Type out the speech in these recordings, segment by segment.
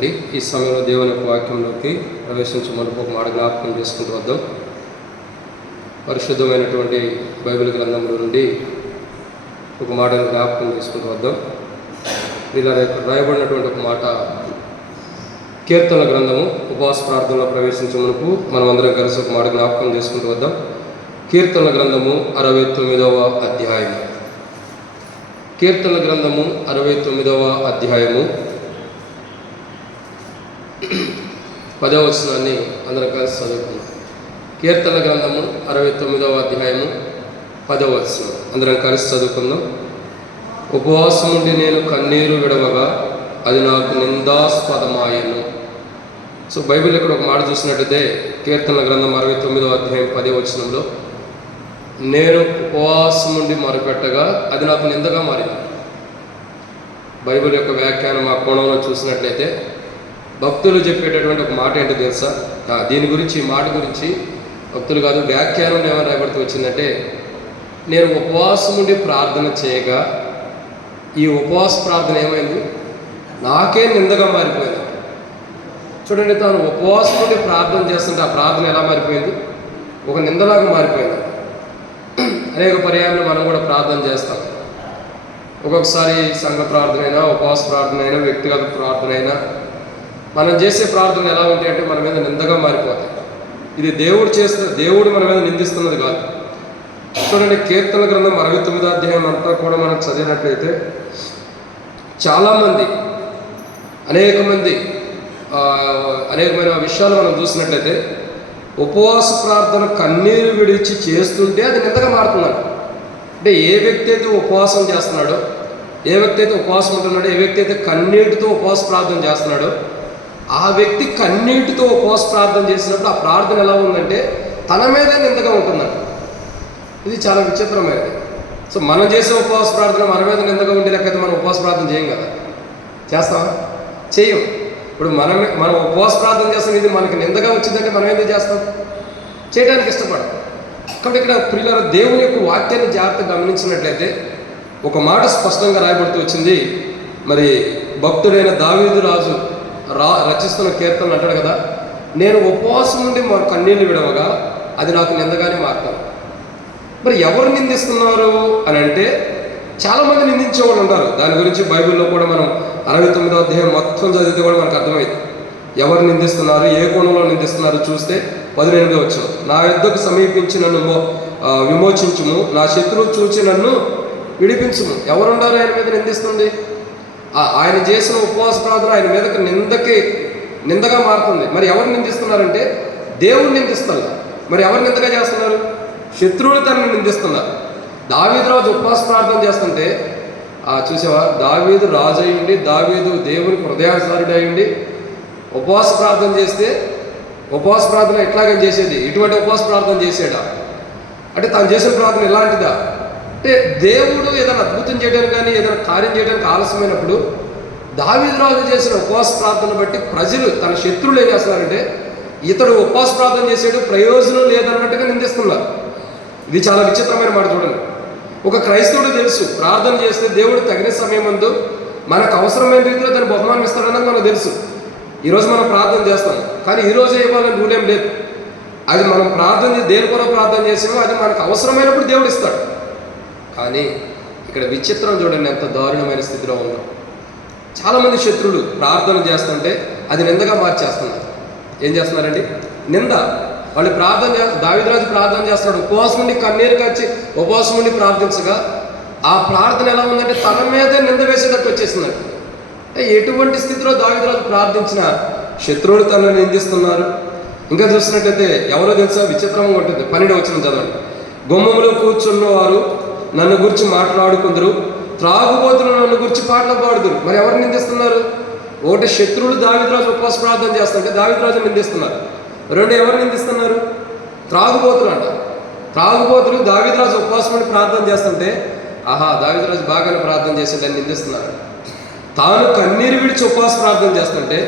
రండి, ఈ సమయంలో దేవుని యొక్క వాక్యంలోకి ప్రవేశించే మునుపు ఒక మాట జ్ఞాపకం చేసుకుంటూ వద్దాం. పరిశుద్ధమైనటువంటి బైబిల్ గ్రంథంలో నుండి ఒక మాటను జ్ఞాపకం చేసుకుంటూ వద్దాం. ఇలా రాయబడినటువంటి ఒక మాట కీర్తనల గ్రంథము ఉపవాస ప్రార్థనలో ప్రవేశించే మునుపు మనం అందరం కలిసి ఒక మాట జ్ఞాపకం చేసుకుంటూ వద్దాం. కీర్తనల గ్రంథము 69వ అధ్యాయము. కీర్తనల గ్రంథము 69వ అధ్యాయము 10వ వచనాన్ని అందరం కలిసి చదువుకుందాం. కీర్తనల గ్రంథము 69వ అధ్యాయము 10వ వచనం అందరం కలిసి చదువుకుందాం. ఉపవాసం నుండి నేను కన్నీరు విడవగా అది నాకు నిందాస్పదమాయను. సో బైబిల్ ఇక్కడ ఒక మాట చూసినట్టయితే కీర్తనల గ్రంథం 69వ అధ్యాయం 10వ వచనంలో నేను ఉపవాసం నుండి మొరపెట్టగా అది నాకు నిందగా మారింది. బైబిల్ యొక్క వ్యాఖ్యానం ఆ కోణంలో చూసినట్లయితే భక్తులు చెప్పేటటువంటి ఒక మాట ఏంటో తెలుసా? దీని గురించి, ఈ మాట గురించి భక్తులు కాదు, వ్యాఖ్యానం ఏమైనా రాయబడుతూ వచ్చిందంటే, నేను ఉపవాసం నుండి ప్రార్థన చేయగా ఈ ఉపవాస ప్రార్థన ఏమైంది, నాకే నిందగా మారిపోయింది. చూడండి, తాను ఉపవాసం నుండి ప్రార్థన చేస్తుంటే ఆ ప్రార్థన ఎలా మారిపోయింది, ఒక నిందలాగా మారిపోయింది. అనేక పర్యాయాలు మనం కూడా ప్రార్థన చేస్తాం. ఒక్కొక్కసారి సంఘ ప్రార్థన అయినా, ఉపవాస ప్రార్థన అయినా, వ్యక్తిగత ప్రార్థన అయినా మనం చేసే ప్రార్థన ఎలా ఉంటాయి అంటే మన మీద నిందగా మారిపోతాయి. ఇది దేవుడు మన మీద నిందిస్తున్నది కాదు. చూడండి, కీర్తన గ్రంథం 69వ అధ్యాయం అంతా కూడా మనం చదివినట్లయితే చాలామంది అనేకమైన విషయాలు మనం చూసినట్లయితే ఉపవాస ప్రార్థన కన్నీరు విడిచి చేస్తుంటే అది నిందగా మారుతున్నాడు. అంటే ఏ వ్యక్తి అయితే ఉపవాసం చేస్తున్నాడో, ఏ వ్యక్తి అయితే ఉపవాసం ఉంటున్నాడో, ఏ వ్యక్తి అయితే కన్నీటితో ఉపవాస ప్రార్థన చేస్తున్నాడో, ఆ వ్యక్తి కన్నీటితో ఉపవాస ప్రార్థన చేసినప్పుడు ఆ ప్రార్థన ఎలా ఉందంటే తన మీదే నిందగా ఉంటుందంట. ఇది చాలా విచిత్రమైనది. సో మనం చేసే ఉపవాస ప్రార్థన మన మీద నిందగా ఉండే లెక్కైతే మనం ఉపవాస ప్రార్థన చేయం కదా. చేస్తామా? చేయం. ఇప్పుడు మనం ఉపవాస ప్రార్థన చేస్తాం, ఇది మనకి నిందగా వచ్చిందంటే మనం ఏదో చేస్తాం, చేయడానికి ఇష్టపడం. కాబట్టి ఇక్కడ ప్రియులారా, దేవుని యొక్క వాక్యాన్ని జాగ్రత్తగా గమనించినట్లయితే ఒక మాట స్పష్టంగా రాయబడుతూ వచ్చింది. మరి భక్తుడైన దావీదు రాజు రచిస్తున్న కీర్తనలు అంటాడు కదా, నేను ఉపవాసం నుండి కన్నీళ్ళు విడవగా అది నాకు నిందగానే మారుతాను. మరి ఎవరు నిందిస్తున్నారు అని అంటే చాలామంది నిందించేవాళ్ళు ఉంటారు. దాని గురించి బైబిల్లో కూడా మనం 69వ అధ్యాయం మొత్తం చదివితే కూడా మనకు అర్థమైంది ఎవరు నిందిస్తున్నారు, ఏ కోణంలో నిందిస్తున్నారు. చూస్తే 18వ వచనం, నా యుద్ధకు సమీపించి నన్ను విమోచించుము, నా శత్రువు చూచి నన్ను విడిపించుము. ఎవరుండారు ఆయన మీద నిందిస్తుంది? ఆయన చేసిన ఉపవాస ప్రార్థన ఆయన మీదకి నిందగా మారుతుంది. మరి ఎవరు నిందిస్తున్నారంటే దేవుడు నిందిస్తారు. మరి ఎవరు నిందగా చేస్తున్నారు? శత్రువులు తనని నిందిస్తున్నారు. దావీదు రాజు ఉపవాస ప్రార్థన చేస్తుంటే చూసావా, దావీదు రాజు అయ్యుండి, దావీదు దేవునికి హృదయానుసారుడు అయ్యుండి ఉపవాస ప్రార్థన చేస్తే ఉపవాస ప్రార్థన ఎట్లాగని చేసేది, ఇటువంటి ఉపవాస ప్రార్థన చేసాడా అంటే తాను చేసిన ప్రార్థన ఎలాంటిదా అంటే దేవుడు ఏదైనా అద్భుతం చేయడానికి కానీ ఏదైనా కార్యం చేయడానికి ఆలస్యమైనప్పుడు దావీదు రాజు చేసిన ఉపవాస ప్రార్థన బట్టి ప్రజలు, తన శత్రువులు ఏం చేస్తున్నారంటే ఇతడు ఉపవాస ప్రార్థన చేసాడు, ప్రయోజనం లేదన్నట్టుగా నిందిస్తున్నారు. ఇది చాలా విచిత్రమైన మాట. చూడండి, ఒక క్రైస్తవుడు తెలుసు ప్రార్థన చేస్తే దేవుడు తగిన సమయం ముందు మనకు అవసరమైన రీతిలో దాన్ని బహుమానం ఇస్తాడన్నది మనకు తెలుసు. ఈరోజు మనం ప్రార్థన చేస్తాం, కానీ ఈరోజే ఇవ్వాలని రూలేం లేదు. అది మనం ప్రార్థన దేని కొరకు ప్రార్థన చేసామో అది మనకు అవసరమైనప్పుడు దేవుడు ఇస్తాడు. కానీ ఇక్కడ విచిత్రం చూడండి, ఎంత దారుణమైన స్థితిలో ఉన్నాం. చాలామంది శత్రువులు ప్రార్థన చేస్తుంటే అది నిందగా మార్చేస్తున్నారు. ఏం చేస్తున్నారండి? నింద. వాళ్ళు దావీదు రాజు ప్రార్థన చేస్తున్నాడు, ఉపవాసం నుండి కన్నీరు కాచి ఉపవాసం నుండి ప్రార్థించగా ఆ ప్రార్థన ఎలా ఉందంటే తన మీదే నింద వేసేటట్టు వచ్చేసిందండి. ఎటువంటి స్థితిలో దావీదు రాజు ప్రార్థించిన శత్రువులు తనని నిందిస్తున్నారు. ఇంకా చూసినట్టయితే ఎవరో తెలుసా, విచిత్రంగా ఉంటుంది. 12వ వచనం చదవండి, గుమ్మములో కూర్చున్నవారు నన్ను గురించి మాట్లాడుకుందరు, త్రాగుబోతులు నన్ను గురించి పాటలు పాడుదురు. మరి ఎవరు నిందిస్తున్నారు? ఒకటి శత్రువులు దావీదు రాజు ఉపవాస ప్రార్థన చేస్తుంటే దావీదు రాజు నిందిస్తున్నారు. రెండు, ఎవరు నిందిస్తున్నారు? త్రాగుబోతులు అంట. త్రాగుబోతులు దావీదు రాజు ఉపవాసం నుండి ప్రార్థన చేస్తుంటే దావీదు రాజు బాగానే ప్రార్థన చేసేదని నిందిస్తున్నారు. తాను కన్నీరు విడిచి ఉపవాస ప్రార్థన చేస్తుంటే,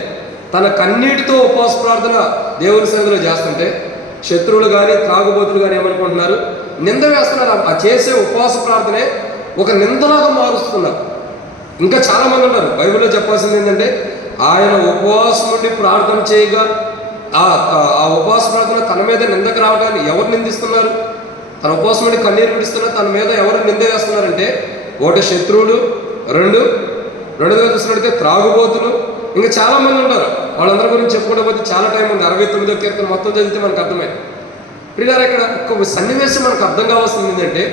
తన కన్నీటితో ఉపవాస ప్రార్థన దేవుని సన్నిధిలో చేస్తుంటే శత్రువులు కానీ త్రాగుబోతులు కానీ ఏమనుకుంటున్నారు? నింద వేస్తున్నారు. ఆ చేసే ఉపవాస ప్రార్థనే ఒక నిందలాగా మారుస్తున్నారు. ఇంకా చాలామంది ఉన్నారు. బైబిల్లో చెప్పాల్సింది ఏంటంటే ఆయన ఉపవాసం నుండి ప్రార్థన చేయగా ఆ ఉపవాస ప్రార్థన తన మీద నిందకు రావడాన్ని ఎవరు నిందిస్తున్నారు? తన ఉపవాసం నుండి కన్నీరు విడుస్తున్నారు, తన మీద ఎవరు నింద వేస్తున్నారంటే ఒకటి శత్రువులు, రెండోగా చూసినట్టయితే త్రాగుబోతులు, ఇంకా చాలామంది ఉన్నారు. వాళ్ళందరి గురించి చెప్పుకుంటే పోతే చాలా టైం ఉంది. 69వ కీర్తన మొత్తం చదివితే మనకు అర్థమైంది. ప్రియులారా, ఇక్కడ ఒక సన్నివేశం మనకు అర్థం కావాల్సింది ఏంటంటే,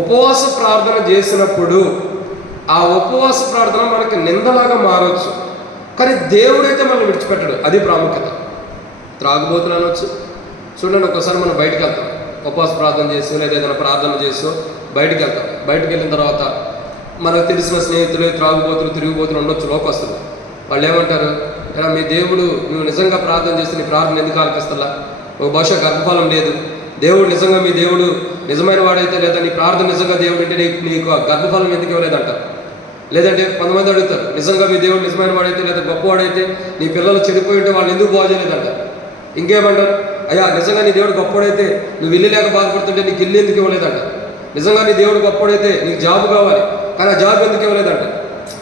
ఉపవాస ప్రార్థన చేసినప్పుడు ఆ ఉపవాస ప్రార్థన మనకి నిందలాగా మారవచ్చు, కానీ దేవుడైతే మనం విడిచిపెట్టడు. అది ప్రాముఖ్యత. త్రాగుబోతులు అనవచ్చు. చూడండి, ఒకసారి మనం బయటకు వెళ్తాం, ఉపవాస ప్రార్థన చేసి లేదా ఏదైనా ప్రార్థన చేసో బయటికి వెళ్తాం. బయటకు వెళ్ళిన తర్వాత మనకు తెలిసిన స్నేహితులు త్రాగుబోతులు, తిరిగిపోతులు ఉండొచ్చు, లోకస్తులు. వాళ్ళు ఏమంటారు? ఇలా మీ దేవుడు, నువ్వు నిజంగా ప్రార్థన చేస్తే నీ ప్రార్థన ఎందుకు ఆలకిస్తలా? ఒక బహుశా గర్భఫలం లేదు. దేవుడు నిజంగా మీ దేవుడు నిజమైన వాడైతే, లేదా నీ ప్రార్థన నిజంగా దేవుడు అంటే నీకు గర్భఫలం ఎందుకు ఇవ్వలేదంటారు. లేదంటే కొంతమంది అడుగుతారు, నిజంగా మీ దేవుడు నిజమైన వాడైతే లేదా గొప్పవాడైతే నీ పిల్లలు చెడిపోయి ఉంటే వాళ్ళు ఎందుకు బాగు చేయలేదంటారు. ఇంకేమంటారు? అయ్యా, నిజంగా నీ దేవుడు గొప్పవాడైతే నువ్వు ఇల్లు లేక బాధపడుతుంటే నీకు ఇల్లు ఎందుకు ఇవ్వలేదంట. నిజంగా నీ దేవుడు గొప్పవాడైతే నీకు జాబ్ కావాలి, కానీ ఆ జాబ్ ఎందుకు ఇవ్వలేదంట.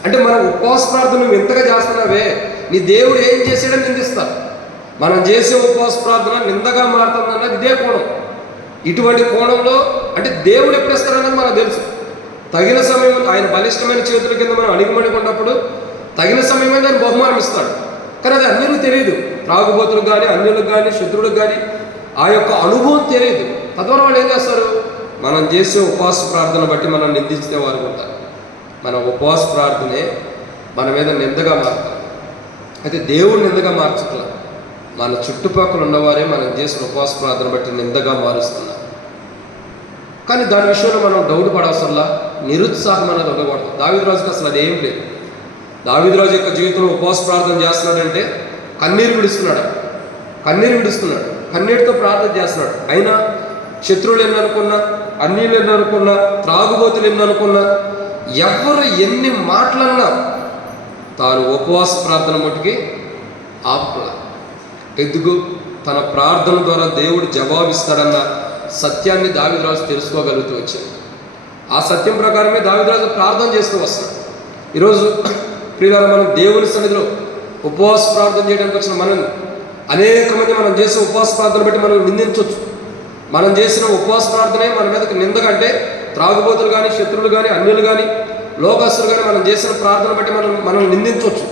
అంటే మనం ఉపవాస ప్రార్థన నువ్వు ఎంతగా చేస్తున్నావే, నీ దేవుడు ఏం చేసాడని నిందిస్తారు. మనం చేసే ఉపవాస ప్రార్థన నిందగా మారుతుందన్నది ఇదే కోణం. ఇటువంటి కోణంలో అంటే దేవుడు ఎప్పుడు ఇస్తారన్నది మనకు తెలుసు. తగిన సమయం ఆయన బలిష్టమైన చేతుల కింద మనం అణిగిమణికున్నప్పుడు తగిన సమయమైన ఆయన బహుమానం ఇస్తాడు. కానీ అది అన్యులకు తెలియదు. త్రాగుబోతులకు కానీ, అన్యులకు కానీ, శత్రువులకు కానీ ఆ యొక్క అనుభవం తెలియదు. తద్వారా వాళ్ళు ఏం చేస్తారు? మనం చేసే ఉపవాస ప్రార్థన బట్టి మనం నిందించే వారు ఉంటారు. మన ఉపవాస ప్రార్థనే మన మీద నిందగా మారుతారు. అయితే దేవుడు నిందగా మార్చట్లా, మన చుట్టుపక్కల ఉన్నవారే మనం చేసిన ఉపవాస ప్రార్థన బట్టి నిందగా మారుస్తున్నారు. కానీ దాని విషయంలో మనం డౌట్ పడాల్సల్లా, నిరుత్సాహం అనేది ఉండకూడదు. దావీదు రాజుకి అసలు అది ఏం లేదు. దావీదు రాజు యొక్క జీవితంలో ఉపవాస ప్రార్థన చేస్తున్నాడంటే కన్నీరు విడుస్తున్నాడు, కన్నీటితో ప్రార్థన చేస్తున్నాడు. అయినా శత్రువులు ఎన్ననుకున్నా, అన్యులు ఎన్ననుకున్నా, త్రాగుబోతులు ఎన్ననుకున్నా, ఎవరు ఎన్ని మాటలన్నా తాను ఉపవాస ప్రార్థన మట్టుకి ఆపల. ఎందుకు? తన ప్రార్థన ద్వారా దేవుడు జవాబిస్తాడన్న సత్యాన్ని దావీదురాజు తెలుసుకోగలుగుతూ వచ్చాడు. ఆ సత్యం ప్రకారమే దావీదురాజు ప్రార్థన చేస్తూ వస్తున్నాడు. ఈరోజు ప్రియులారా, మనం దేవుని సన్నిధిలో ఉపవాస ప్రార్థన చేయడానికి వచ్చిన మనం అనేక మంది మనం చేసే ఉపవాస ప్రార్థన బట్టి మనం నిందించవచ్చు. మనం చేసిన ఉపవాస ప్రార్థనే మన మీదకి నిందకంటే త్రాగుబోతులు కానీ, శత్రువులు కానీ, అన్యులు కానీ, లోకస్తులు కానీ మనం చేసిన ప్రార్థన బట్టి మనం నిందించవచ్చు.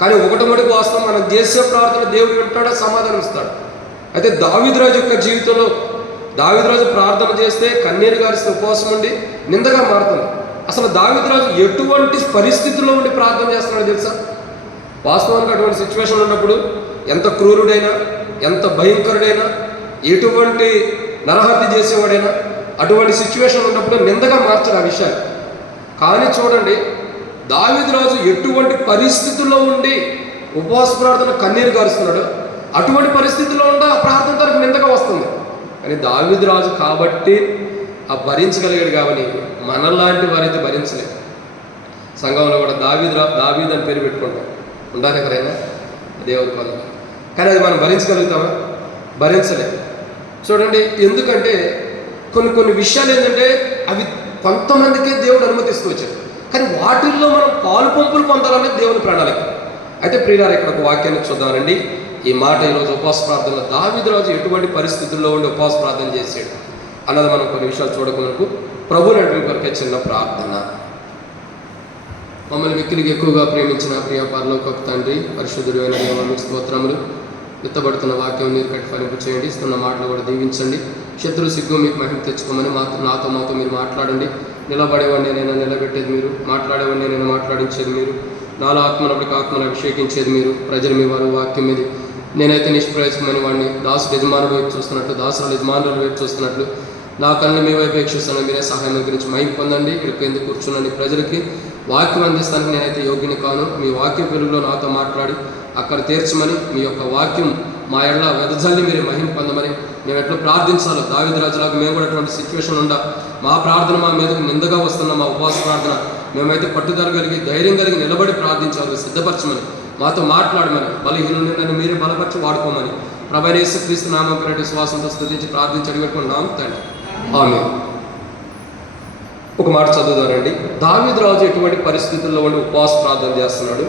కానీ ఒకటి మటుకు వాస్తవం, మనం చేసే ప్రార్థన దేవుడు వింటాడో సమాధానం ఇస్తాడు. అయితే దావీదురాజు యొక్క జీవితంలో దావీదురాజు ప్రార్థన చేస్తే కన్నీరు గారిస్తే ఉపవాసం ఉండి నిందగా మారుతుంది. అసలు దావీదురాజు ఎటువంటి పరిస్థితుల్లో ఉండి ప్రార్థన చేస్తున్నాడో తెలుసా? వాస్తవానికి అటువంటి సిచ్యువేషన్ ఉన్నప్పుడు ఎంత క్రూరుడైనా, ఎంత భయంకరుడైనా, ఎటువంటి నరహత్య చేసేవాడైనా అటువంటి సిచ్యువేషన్ ఉన్నప్పుడు నిందగా మార్చాడు ఆ విషయాన్ని. కానీ చూడండి, దావీదురాజు ఎటువంటి పరిస్థితుల్లో ఉండి ఉపవాస ప్రార్థన కన్నీరు గారుస్తున్నాడు, అటువంటి పరిస్థితుల్లో ఉండి ఆ ప్రార్థన తనకు నిందగా వస్తుంది. కానీ దావీదురాజు కాబట్టి ఆ భరించగలిగాడు. కాబట్టి మనలాంటి వారైతే భరించలేదు. సంఘంలో కూడా దావీదు అని పేరు పెట్టుకుంటాం, ఉండాలి ఎవరైనా దేవుడి వల్ల. కానీ అది మనం భరించగలుగుతామా? భరించలేదు. చూడండి, ఎందుకంటే కొన్ని విషయాలు ఏంటంటే అవి కొంతమందికే దేవుడు అనుమతిస్తూ వచ్చాడు, కానీ వాటిల్లో మనం పాలు పంపులు పొందాలనేది దేవుని ప్రణాళిక. అయితే ప్రియులారా, ఇక్కడ ఒక వాక్యాన్ని చూద్దామండి. ఈ మాట ఈరోజు ఉపవాస ప్రార్థనలో దావీదురాజు ఎటువంటి పరిస్థితుల్లో ఉండి ఉపవాస ప్రార్థన చేశాడు అన్నది మనం కొన్ని విషయాలు చూడకమునకు ప్రభు నడిపి కొరకే చిన్న ప్రార్థన. మమ్మల్ని మిక్కిలికి ఎక్కువగా ప్రేమించిన ప్రియ పరలోకపు తండ్రి, పరిశుద్ధుడైన దేవ, మీకు స్తోత్రములు. ఎత్తబడుతున్న వాక్యం మీరు కట్టి ఫలింపు చేయండి. ఇస్తున్న మాటలు కూడా దీవించండి. శత్రు సిగ్గు మీకు మహిమ తెచ్చుకోమని నాతో మీరు మాట్లాడండి. నిలబడేవాడిని నేను, నిలబెట్టేది మీరు. మాట్లాడేవాడిని నేను, మాట్లాడించేది మీరు. నాలో ఆత్మనప్పటికి ఆత్మను అభిషేకించేది మీరు. ప్రజలు మీ వారు వాక్యం మీద నేనైతే నిష్ప్రయోజకమైన వాడిని. దాసుడు యజమానుడు వైపు చూస్తున్నట్లు, దాసులు యజమానుల వైపు చూస్తున్నట్లు నా కళ్ళు మీ వైపు వీక్షిస్తాను. మీరే సహాయం గురించి మహిమ పొందండి. ఇక్కడికి ఎందుకు కూర్చున్నాను? ప్రజలకి వాక్యం అందిస్తానికి నేనైతే యోగ్యుని కాను. మీ వాక్యం వెలుగులో నాతో మాట్లాడి అక్కడ తీర్చమని, మీ యొక్క వాక్యం మా ఎడల వెదజల్లి మీరు మహిమ పొందమని మేము ఎట్లా ప్రార్థించాలో దావీదురాజులాగా మేము కూడా అటువంటి సిచ్యువేషన్ ఉండ మా ప్రార్థన మా మీదకు నిందగా వస్తున్న మా ఉపవాస ప్రార్థన మేమైతే పట్టుదల కలిగి, ధైర్యం కలిగి నిలబడి ప్రార్థించాలి. సిద్ధపరచమని, మాతో మాట్లాడమని, బలహీనుని నన్ను మీరే బలపరిచి వాడుకోమని ప్రభువైన యేసుక్రీస్తు నామమున పేరట విశ్వాసంతో స్తుతించి ప్రార్థించి అడిగట్టుకున్నాం తండ్రి. ఆమేన్. ఒక మాట చదువుదారండి. దావీదురాజు ఎటువంటి పరిస్థితుల్లో ఉండి ఉపవాస ప్రార్థన చేస్తున్నాడు?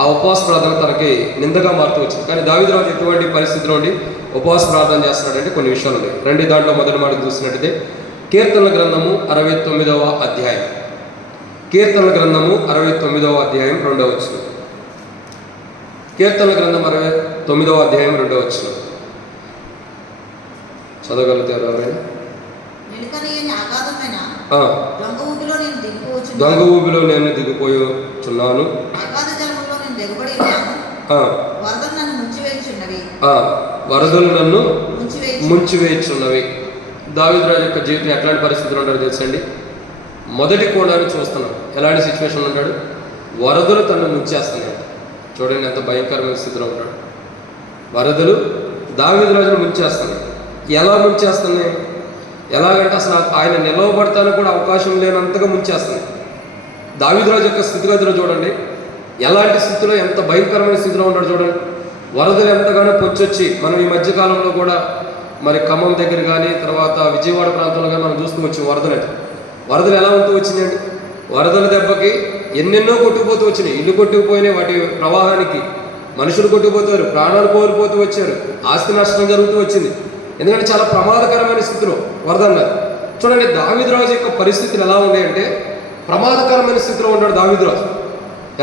ఆ ఉపవాస ప్రార్థన తనకి నిందగా మారుతూ వచ్చింది. కానీ దావీదు రాజు ఎటువంటి పరిస్థితిలో ఉండి ఉపవాస ప్రార్థన చేస్తున్నాడంటే కొన్ని విషయాలు ఉన్నాయి. రండి, దాంట్లో మొదటి మాట చూసినట్టయితే కీర్తనల గ్రంథము 69వ అధ్యాయం. కీర్తనల గ్రంథము 69వ అధ్యాయం 2వ వచనం. కీర్తనల గ్రంథం 69వ అధ్యాయం 2వ వచనం చదవగలుగుతారు ఎవరైనా? దొంగ ఊబిలో నేను దిగిపోయుచున్నాను, వరదలు నన్ను ముంచివేయుచున్నవి. దావీదు రాజు యొక్క జీవితం ఎట్లాంటి పరిస్థితులు ఉంటారో తెలుసండి. మొదటి కోణాన్ని చూస్తున్నాం. ఎలాంటి సిచ్యువేషన్ ఉంటాడు? వరదలు తనను ముంచేస్తున్నాడు. చూడండి ఎంత భయంకరమైన స్థితిలో ఉంటాడు. వరదలు దావీదు రాజును ముంచేస్తున్నాయి. ఎలా ముంచేస్తున్నాయి? ఎలాగంటే అసలు ఆయన నిలవబడతానికి కూడా అవకాశం లేనంతగా ముంచేస్తున్నాయి. దావీదు రాజు యొక్క స్థితిగతిలో చూడండి, ఎలాంటి స్థితిలో, ఎంత భయంకరమైన స్థితిలో ఉంటాడు చూడండి. వరదలు ఎంతగానో పొంచొచ్చి, మనం ఈ మధ్యకాలంలో కూడా మరి ఖమ్మం దగ్గర కానీ తర్వాత విజయవాడ ప్రాంతంలో కానీ మనం చూస్తూ వచ్చి వరదలు ఎలా ఉంటూ వచ్చినాయండి. వరదల దెబ్బకి ఎన్నెన్నో కొట్టుకుపోతూ వచ్చినాయి. ఇల్లు కొట్టుకుపోయినాయి, వాటి ప్రవాహానికి మనుషులు కొట్టుకుపోతారు, ప్రాణాలు కోల్పోతూ వచ్చారు, ఆస్తి నష్టం జరుగుతూ వచ్చింది. ఎందుకంటే చాలా ప్రమాదకరమైన స్థితిలో వరద అన్నారు. చూడండి దావీదు రాజు యొక్క పరిస్థితులు ఎలా ఉన్నాయంటే ప్రమాదకరమైన స్థితిలో ఉన్నాడు దావీదు రాజు.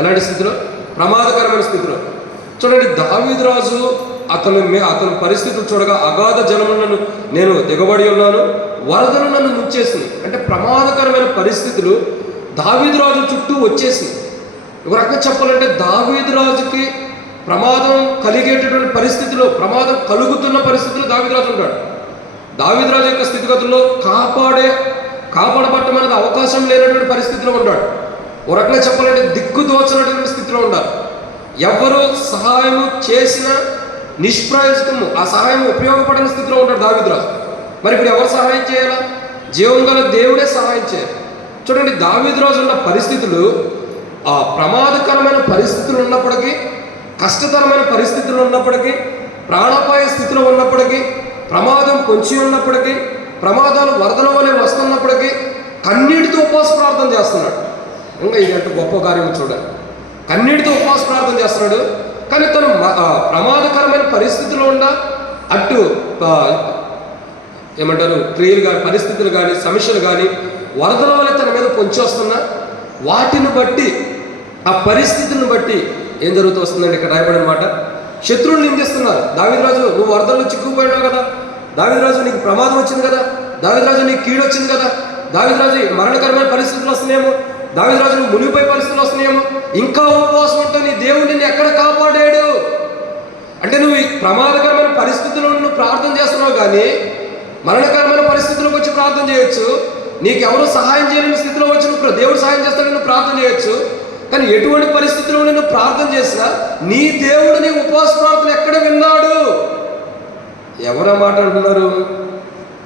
ఎలాంటి స్థితిలో? ప్రమాదకరమైన స్థితిలో. చూడండి దావీదు రాజు అతని పరిస్థితులు చూడగా, అగాధ జలములను నేను దిగబడి ఉన్నాను, వరదలు నన్ను ముంచేసింది. అంటే ప్రమాదకరమైన పరిస్థితులు దావీదు రాజు చుట్టూ వచ్చేసింది. ఒక రకంగా చెప్పాలంటే దావీదు రాజుకి ప్రమాదం కలిగేటటువంటి పరిస్థితిలో, ప్రమాదం కలుగుతున్న పరిస్థితుల్లో దావీదు రాజు ఉంటాడు. దావీదు రాజు యొక్క స్థితిగతుల్లో కాపాడబట్టం అనేది అవకాశం లేనటువంటి పరిస్థితిలో ఉంటాడు. ఒక రకంగా చెప్పాలంటే దిక్కుదోచినటువంటి స్థితిలో ఉండాలి. ఎవరు సహాయం చేసినా నిష్ప్రయోజకము, ఆ సహాయం ఉపయోగపడని స్థితిలో ఉంటాడు దావీదు రాజు. మరి ఇప్పుడు ఎవరు సహాయం చేయాలా? జీవం గల దేవుడే సహాయం చేయాలి. చూడండి దావీదు రాజు ఉన్న పరిస్థితులు, ఆ ప్రమాదకరమైన పరిస్థితులు ఉన్నప్పటికీ, కష్టతరమైన పరిస్థితులు ఉన్నప్పటికీ, ప్రాణాపాయ స్థితిలో ఉన్నప్పటికీ, ప్రమాదం పొంచి ఉన్నప్పటికీ, ప్రమాదాలు వరదల వలె వస్తున్నప్పటికీ కన్నీటితో ఉపవాస ప్రార్థన చేస్తున్నాడు. ఇంకా ఇది ఎంత గొప్ప కార్యం చూడాలి. కన్నీటితో ఉపవాస ప్రార్థన చేస్తున్నాడు. కానీ తను ప్రమాదకరమైన పరిస్థితుల్లో ఉన్న అటు ఏమంటారు క్రియలు కానీ, పరిస్థితులు కానీ, సమస్యలు కానీ వరదల వల్ల తన మీద పొంచి వస్తున్నా, వాటిని బట్టి, ఆ పరిస్థితులను బట్టి ఏం జరుగుతూ వస్తుందండి ఇక్కడ రాయబడిన మాట. శత్రువులు నిందిస్తున్నారు. దావీదు రాజు నువ్వు వరదల్లో చిక్కుపోయినావు కదా, దావీదు రాజు నీకు ప్రమాదం వచ్చింది కదా, దావీదు రాజు నీకు కీడు వచ్చింది కదా, దావీదు రాజు మరణకరమైన పరిస్థితులు వస్తున్నాయేమో, దావీదు రాజు నువ్వు మునిగిపోయే పరిస్థితులు వస్తున్నాయేమో, ఇంకా ఉపవాసం ఉంటే నీ దేవుడు నిన్ను ఎక్కడ కాపాడాడు అంటే నువ్వు ఈ ప్రమాదకరమైన పరిస్థితుల్లో నువ్వు ప్రార్థన చేస్తున్నావు, కానీ మరణకరమైన పరిస్థితుల్లోకి వచ్చి ప్రార్థన చేయొచ్చు. నీకు ఎవరు సహాయం చేయలేని స్థితిలో వచ్చి నువ్వు దేవుడు సహాయం చేస్తాడని నువ్వు ప్రార్థన చేయొచ్చు. కానీ ఎటువంటి పరిస్థితుల్లో నువ్వు ప్రార్థన చేసినా నీ దేవుడు నీ ఉపవాస ప్రార్థన ఎక్కడ విన్నాడు? ఎవరా మాట అంటున్నారు?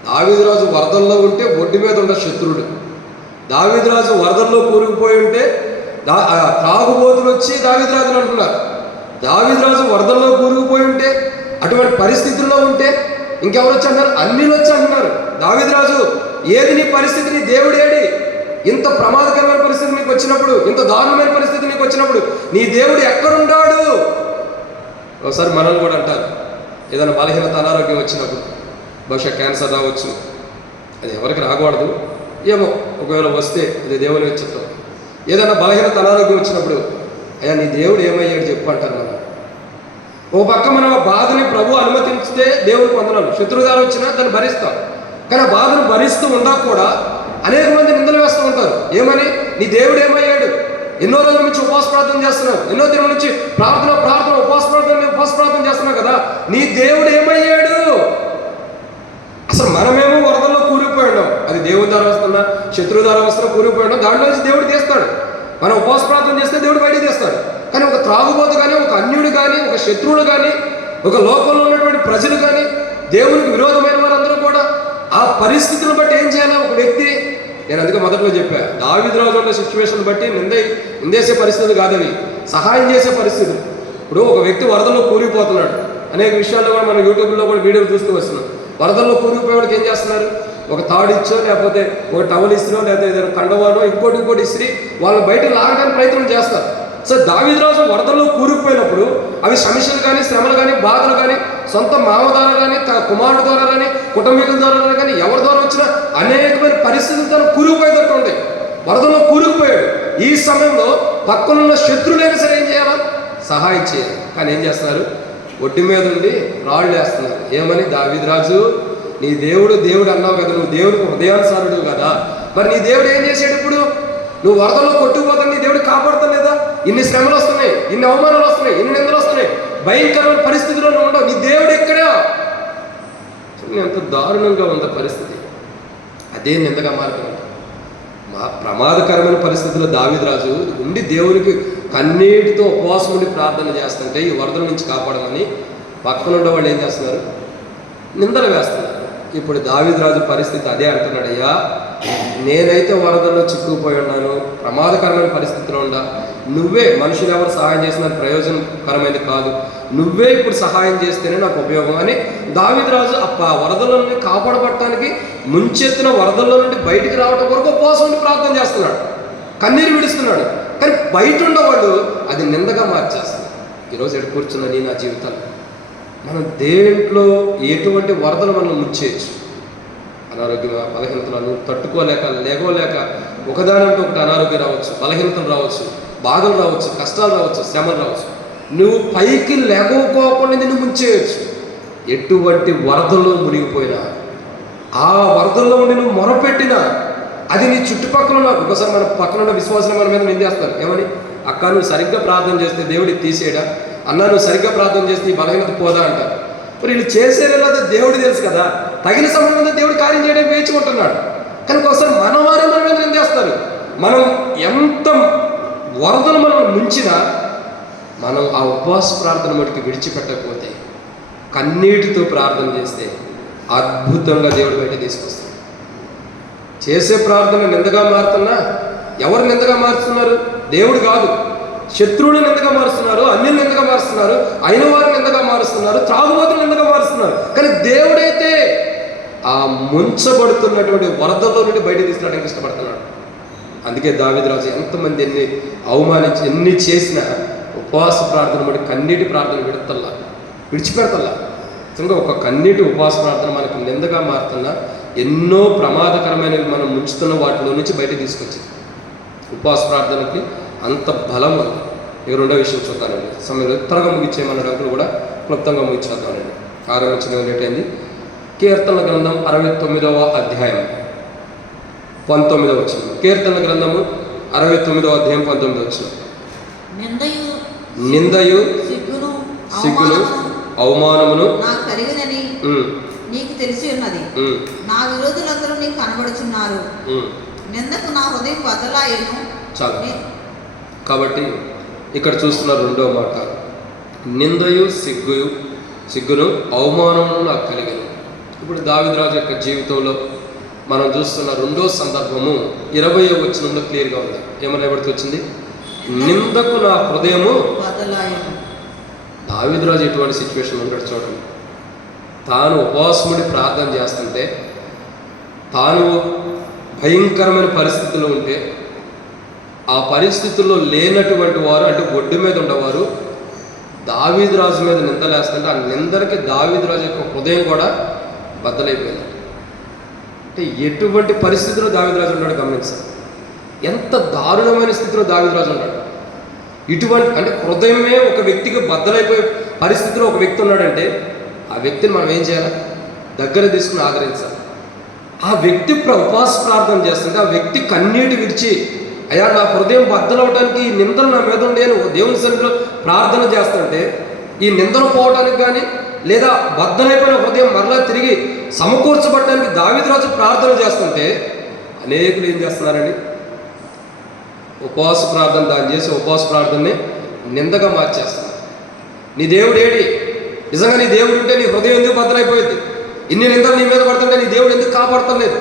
దావీదు రాజు వరదల్లో ఉంటే ఒడ్డు మీద ఉన్న శత్రువుడు. దావీదు రాజు వరదల్లో కూరుకుపోయి ఉంటే త్రాగుబోతులు వచ్చి దావీదు రాజుని అంటున్నారు. దావీదు రాజు వరదల్లో కూరుకుపోయి ఉంటే, అటువంటి పరిస్థితుల్లో ఉంటే ఇంకెవరు వచ్చి అంటారు? అన్నిలు వచ్చి అంటున్నారు దావీదు రాజు ఏది నీ పరిస్థితి, నీ దేవుడు ఏడి? ఇంత ప్రమాదకరమైన పరిస్థితి నీకు వచ్చినప్పుడు, ఇంత దారుణమైన పరిస్థితి నీకు వచ్చినప్పుడు నీ దేవుడు ఎక్కడున్నాడు? ఒకసారి మనల్ని కూడా అంటారు, ఏదైనా బలహీనత అనారోగ్యం వచ్చినప్పుడు, బహుశా క్యాన్సర్ రావచ్చు, అది ఎవరికి రాకూడదు, ఏమో ఒకవేళ వస్తే అది దేవుని చిత్తం. ఏదైనా బలహీనత అనారోగ్యం వచ్చినప్పుడు అయ్యా నీ దేవుడు ఏమయ్యాడు చెప్పు అంటారు. మనం ఒక పక్క మనం ఆ బాధని ప్రభు అనుమతించితే దేవుడికి వందనాలు, శత్రువు ద్వారా వచ్చినా దాన్ని భరిస్తాం. కానీ ఆ బాధను భరిస్తూ ఉండా కూడా అనేక మంది నిందలు వేస్తూ ఉంటారు. ఏమని? నీ దేవుడు ఏమయ్యాడు? ఎన్నో రోజుల నుంచి ఉపవాస ప్రార్థన చేస్తున్నావు, ఎన్నో దినం నుంచి ప్రార్థన ఉపవాస ప్రార్థన చేస్తున్నావు కదా, నీ దేవుడు ఏమయ్యాడు? అసలు మనమేమో వరదల్లో కూలిపోయి ఉన్నాం, అది దేవుడి ద్వారా వస్తున్నా శత్రువు ద్వారా వస్తున్నా కూలిపోయి ఉన్నాం. దాంట్లో నుంచి దేవుడు తీస్తాడు. మనం ఉపవాస ప్రార్థన చేస్తే దేవుడు బయటికి తీస్తాడు. కానీ ఒక త్రాగుబోతు కానీ, ఒక అన్యుడు కానీ, ఒక శత్రువుడు కానీ, ఒక లోకంలో ఉన్నటువంటి ప్రజలు కానీ, దేవునికి విరోధమైన వారందరూ కూడా ఆ పరిస్థితులను బట్టి ఏం చేయాలి ఒక వ్యక్తి? నేను అందుకే మొదట్లో చెప్పా, దావీదు రాజు ఉన్న సిచ్యువేషన్ బట్టి నిందేసే పరిస్థితులు కాదవి, సహాయం చేసే పరిస్థితులు. ఇప్పుడు ఒక వ్యక్తి వరదల్లో కూలిపోతున్నాడు. అనేక విషయాల్లో కూడా మనం యూట్యూబ్లో కూడా వీడియోలు చూస్తూ వస్తున్నాం. వరదల్లో కూలిపోయేవాడికి ఏం చేస్తున్నారు? ఒక తాడు ఇచ్చో, లేకపోతే ఒక టవల్ ఇస్త్రో, లేకపోతే ఏదైనా కండవానో ఇంకోటి ఇస్త్రీ వాళ్ళని బయట లాగడానికి ప్రయత్నం చేస్తారు. సో దావీదు రాజు వరదల్లో కూరుకుపోయినప్పుడు అవి సమస్యలు కానీ, శ్రమలు కానీ, బాధలు కానీ, సొంత మామ ద్వారా కానీ, కుమారుడు ద్వారా కానీ, కుటుంబీకుల ద్వారా కానీ, ఎవరి ద్వారా వచ్చినా అనేకమైన పరిస్థితులు తను కూరుకుపోయేటట్టు ఉంది. వరదల్లో కూరుకుపోయాడు. ఈ సమయంలో పక్కనున్న శత్రువులైనా సరే ఏం చేయాలా? సహాయం చేయాలి. కానీ ఏం చేస్తున్నారు? ఒడ్డు మీద ఉండి రాళ్ళు వేస్తున్నారు. ఏమని? దావీదు రాజు, నీ దేవుడు దేవుడు అన్నావు కదా, నువ్వు దేవుడికి హృదయానుసారుడు కదా, మరి నీ దేవుడు ఏం చేసాడు? ఇప్పుడు నువ్వు వరదల్లో కొట్టుకుపోతాను, నీ దేవుడు కాపాడుతాను లేదా? ఇన్ని శ్రమలు వస్తున్నాయి, ఇన్ని అవమానాలు వస్తున్నాయి, ఇన్ని నిందలు వస్తున్నాయి, భయంకరమైన పరిస్థితిలో నువ్వు ఉండవు, నీ దేవుడు ఎక్కడా? ఎంత దారుణంగా ఉందా పరిస్థితి. అదే నిందగా మారుతుంది. ప్రమాదకరమైన పరిస్థితుల్లో దావీదు రాజు ఉండి దేవునికి కన్నీటితో ఉపవాసం ఉండి ప్రార్థన చేస్తుంటే ఈ వరదల నుంచి కాపాడమని పక్కన ఉండే వాళ్ళు ఏం చేస్తున్నారు? నిందలు వేస్తున్నారు. ఇప్పుడు దావీదు రాజు పరిస్థితి అదే అంటున్నాడు, అయ్యా నేనైతే వరదల్లో చిక్కుకుపోయి ఉన్నాను, ప్రమాదకరమైన పరిస్థితిలో ఉండా, నువ్వే, మనుషులు ఎవరు సహాయం చేసినా ప్రయోజనకరమైనది కాదు, నువ్వే ఇప్పుడు సహాయం చేస్తేనే నాకు ఉపయోగం అని దావీదు రాజు వరదల నుండి కాపాడబట్టడానికి ముంచెత్తిన వరదల్లో నుండి బయటికి రావడం వరకు ఉపవాసం ఉండి ప్రార్థన చేస్తున్నాడు, కన్నీరు విడుస్తున్నాడు. కానీ బయట ఉండేవాళ్ళు అది నిందగా మార్చేస్తున్నారు. ఈరోజు ఎక్కడ కూర్చున్న నీ నా జీవితాన్ని మనం దేంట్లో ఎటువంటి వరదలు మనం ముంచేయచ్చు. అనారోగ్యం, బలహీనతలను తట్టుకోలేక, లేగోలేక ఒకదానంటే ఒకటి అనారోగ్యం రావచ్చు, బలహీనతలు రావచ్చు, బాధలు రావచ్చు, కష్టాలు రావచ్చు, శ్రమలు రావచ్చు. నువ్వు పైకి లేకపోకుండా నిన్ను ముంచేయచ్చు. ఎటువంటి వరదల్లో మునిగిపోయినా, ఆ వరదల్లో ఉండి నువ్వు మొరపెట్టినా, అది నీ చుట్టుపక్కల ఉన్న, ఒకసారి మన పక్కన ఉన్న విశ్వాసం మన మీద నిందేస్తారు. ఏమని? అక్క నువ్వు సరిగ్గా ప్రార్థన చేస్తే దేవుడికి తీసేయడా, అన్నా నువ్వు సరిగ్గా ప్రార్థన చేస్తే ఈ బలహీనత పోదా అంటారు. మరి వీళ్ళు చేసేలా దేవుడు తెలుసు కదా, తగిన సమయంలో దేవుడు కార్యం చేయడానికి వేచుకుంటున్నాడు. కానీ ఒకసారి మన వారే మన మీద నిందేస్తారు. మనం ఎంత వరదలు మనం ముంచినా మనం ఆ ఉపవాస ప్రార్థన మటుకు విడిచిపెట్టకపోతే, కన్నీటితో ప్రార్థన చేస్తే అద్భుతంగా దేవుడు బయట తీసుకొస్తాడు. చేసే ప్రార్థన నిందగా మారుతున్నా ఎవరు నిందగా మారుతున్నారు? దేవుడు కాదు, శత్రువులు నిందగా మారుస్తున్నారు, అన్యులు నిందగా మారుస్తున్నారు, అయిన వారిని నిందగా మారుస్తున్నారు, త్రాగుబోతులు నిందగా మారుస్తున్నారు. కానీ దేవుడైతే ఆ ముంచబడుతున్నటువంటి వరదలో నుండి బయట తీసుకురావడానికి ఇష్టపడుతున్నాడు. అందుకే దావీదు రాజు ఎంతమంది ఎన్ని అవమానించి ఎన్ని చేసినా ఉపవాస ప్రార్థన బట్టి కన్నీటి ప్రార్థన విడిచిపెడతల్లా. నిజంగా ఒక కన్నీటి ఉపవాస ప్రార్థన మనకు నిందగా మారుతున్నా ఎన్నో ప్రమాదకరమైనవి మనం ముంచుతున్న వాటిలో నుంచి బయట తీసుకొచ్చింది. ఉపవాస ప్రార్థనకి అంత బలం ఉంది. ఇక రెండో విషయం చూద్దానండి. సమయంలో త్వరగా ముగించేయమన్న డబ్బులు కూడా క్లుప్తంగా ముగించేద్దామండి. ఆరంభించిన ఏంటైంది? కీర్తనల గ్రంథం 69వ అధ్యాయం 19వ వచనం. కీర్తనల గ్రంథము 69వ అధ్యాయం 19వ వచనం. నిందయు సిగ్గును అవమానమును నాకు కలిగినని నీకు తెలిసి ఉన్నది. నా విరోధులందరూ నీకు కనబడుచున్నారు. నిందకు నా హృదయం బదలాయను. చాలు. కాబట్టి ఇక్కడ చూస్తున్న రెండో మాట, నిందయు సిగ్గును అవమానమును నాకు కలిగను. ఇప్పుడు దావీదు రాజు యొక్క జీవితంలో మనం చూస్తున్న రెండో సందర్భము 20వ వచనంలో క్లియర్గా ఉంది. ఏమని వచ్చింది? నిందకు నా హృదయము బదలాయను. దావీదు రాజు ఎటువంటి సిచ్యువేషన్ ఉంటాడు చూడండి. తాను ఉపవాసముడి ప్రార్థన చేస్తుంటే, తాను భయంకరమైన పరిస్థితుల్లో ఉంటే, ఆ పరిస్థితుల్లో లేనటువంటి వారు, అంటే ఒడ్డు మీద ఉండేవారు దావీదు రాజు మీద నిందలేస్తుంటే, ఆ నిందలకి దావీదు రాజు యొక్క హృదయం కూడా బద్దలైపోయింది. అంటే ఎటువంటి పరిస్థితిలో దావీదు రాజు ఉన్నాడు గమనించాలి. ఎంత దారుణమైన స్థితిలో దావీదు రాజు ఉన్నాడు. ఇటువంటి అంటే హృదయమే ఒక వ్యక్తికి బద్దలైపోయే పరిస్థితిలో ఒక వ్యక్తి ఉన్నాడంటే, ఆ వ్యక్తిని మనం ఏం చేయాలి? దగ్గర తీసుకుని ఆదరించాలి. ఆ వ్యక్తి ఉపవాస ప్రార్థన చేస్తుంటే, ఆ వ్యక్తి కన్నీటి విడిచి, అయ్యా నా హృదయం బద్దలవడానికి ఈ నిందలు నా మీద ఉండే దేవుని సన్నిధిలో ప్రార్థన చేస్తుంటే, ఈ నిందలు పోవడానికి కానీ లేదా బద్దలైపోయిన హృదయం మరలా తిరిగి సమకూర్చబడటానికి దావీదు రాజు ప్రార్థన చేస్తుంటే, అనేకులు ఏం చేస్తున్నారండి? ఉపవాస ప్రార్థన దాన్ని చేసి ఉపవాస ప్రార్థనని నిందగా మార్చేస్తున్నారు. నీ దేవుడు ఏడి? నిజంగా నీ దేవుడు ఉంటే నీ హృదయం ఎందుకు బద్దలైపోయింది? ఇన్ని నిందలు నీ మీద పడుతుంటే నీ దేవుడు ఎందుకు కాపాడతలేదు?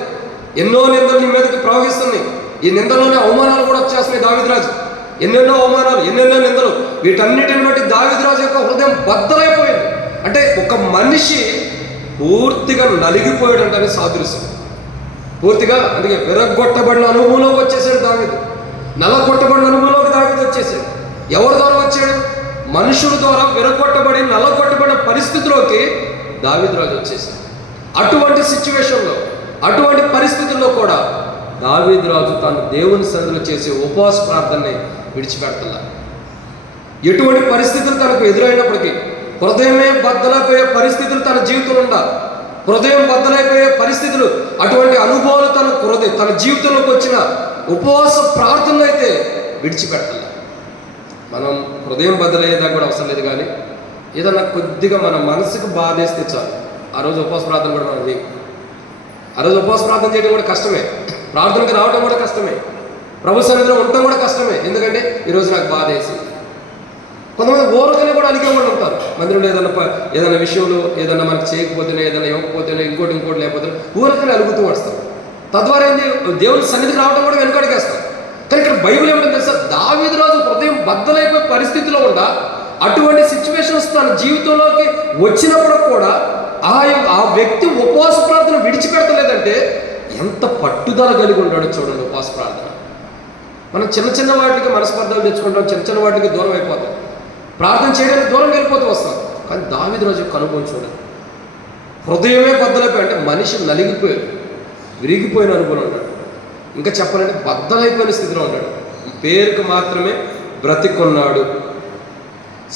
ఎన్నో నిందలు నీ మీదకి ప్రవహిస్తున్నాయి. ఈ నిందలోనే అవమానాలు కూడా వచ్చేస్తున్నాయి. దావీదు రాజు ఎన్నెన్నో అవమానాలు, ఎన్నెన్నో నిందలు, వీటన్నిటిని బట్టి దావీదు రాజు యొక్క హృదయం బద్దలైపోయింది. అంటే ఒక మనిషి పూర్తిగా నలిగిపోయాడంటే సాదృశ్యం. పూర్తిగా అందుకే విరగొట్టబడిన అనుభవంలోకి వచ్చేసాడు దావీదు. నలగొట్టబడిన అనుభవంలోకి దావీదు వచ్చేసాడు. ఎవరి ద్వారా వచ్చాడు? మనుషుల ద్వారా విరగొట్టబడి నల్లగొట్టబడిన పరిస్థితిలోకి దావీదు రాజు వచ్చేసాడు. అటువంటి సిచ్యువేషన్లో, అటువంటి పరిస్థితుల్లో కూడా దావీదు రాజు తాను దేవుని సన్నిధిలో చేసే ఉపవాస ప్రార్థనని విడిచిపెడతలా. ఎటువంటి పరిస్థితులు తనకు ఎదురైనప్పటికీ, హృదయమే బద్దలైపోయే పరిస్థితులు తన జీవితంలో ఉండ, హృదయం బద్దలైపోయే పరిస్థితులు, అటువంటి అనుభవాలు తన జీవితంలోకి వచ్చిన ఉపవాస ప్రార్థనలు అయితే విడిచిపెట్టాలి. మనం హృదయం బద్దలయ్యేదాకా కూడా అవసరం లేదు, కానీ ఏదన్నా కొద్దిగా మన మనసుకు బాధేస్తే చాలు, ఆ రోజు ఉపవాస ప్రార్థన కూడా మనం చేయం. ఆ రోజు ఉపవాస ప్రార్థన చేయడం కూడా కష్టమే, ప్రార్థనకు రావడం కూడా కష్టమే, ప్రభు సన్నిధిలో ఉండటం కూడా కష్టమే. ఎందుకంటే ఈరోజు నాకు బాధ వేసింది. కొంతమంది ఊరకనే కూడా అలిగే వాళ్ళు ఉంటారు. మందిరంలో ఏదైనా విషయంలో ఏదైనా మనకు చేయకపోతేనే, ఏదైనా ఇవ్వకపోతేనే, ఇంకోటి లేకపోతే ఊరకనే అలుగుతూ వస్తారు. తద్వారా ఏంటి, దేవుని సన్నిధికి రావడం కూడా వెనుకడిగేస్తారు. కానీ ఇక్కడ బైబిల్ ఏమిటంటే తెలుసా, దావీదు రాజు హృదయం బద్దలైపోయే పరిస్థితిలో ఉండ, అటువంటి సిచ్యువేషన్స్ తన జీవితంలోకి వచ్చినప్పుడు కూడా ఆ వ్యక్తి ఉపవాస ప్రార్థన విడిచిపెడతలేదంటే ఎంత పట్టుదల కలిగి ఉన్నాడో చూడండి. ఉపవాస ప్రార్థన మనం చిన్న వాటికి మనస్పర్ధలు తెచ్చుకుంటాం, చిన్న వాటికి దూరం అయిపోతాం, ప్రార్థన చేయడానికి దూరం వెళ్ళిపోతూ వస్తాం. కానీ దావీదు రాజు యొక్క అనుభవం చూడండి, హృదయమే బద్దలైపోయి, అంటే మనిషి నలిగిపోయాడు, విరిగిపోయిన అనుభవం ఉన్నాడు. ఇంకా చెప్పాలంటే బద్దలైపోయిన స్థితిలో ఉన్నాడు. పేరుకు మాత్రమే బ్రతికున్నాడు,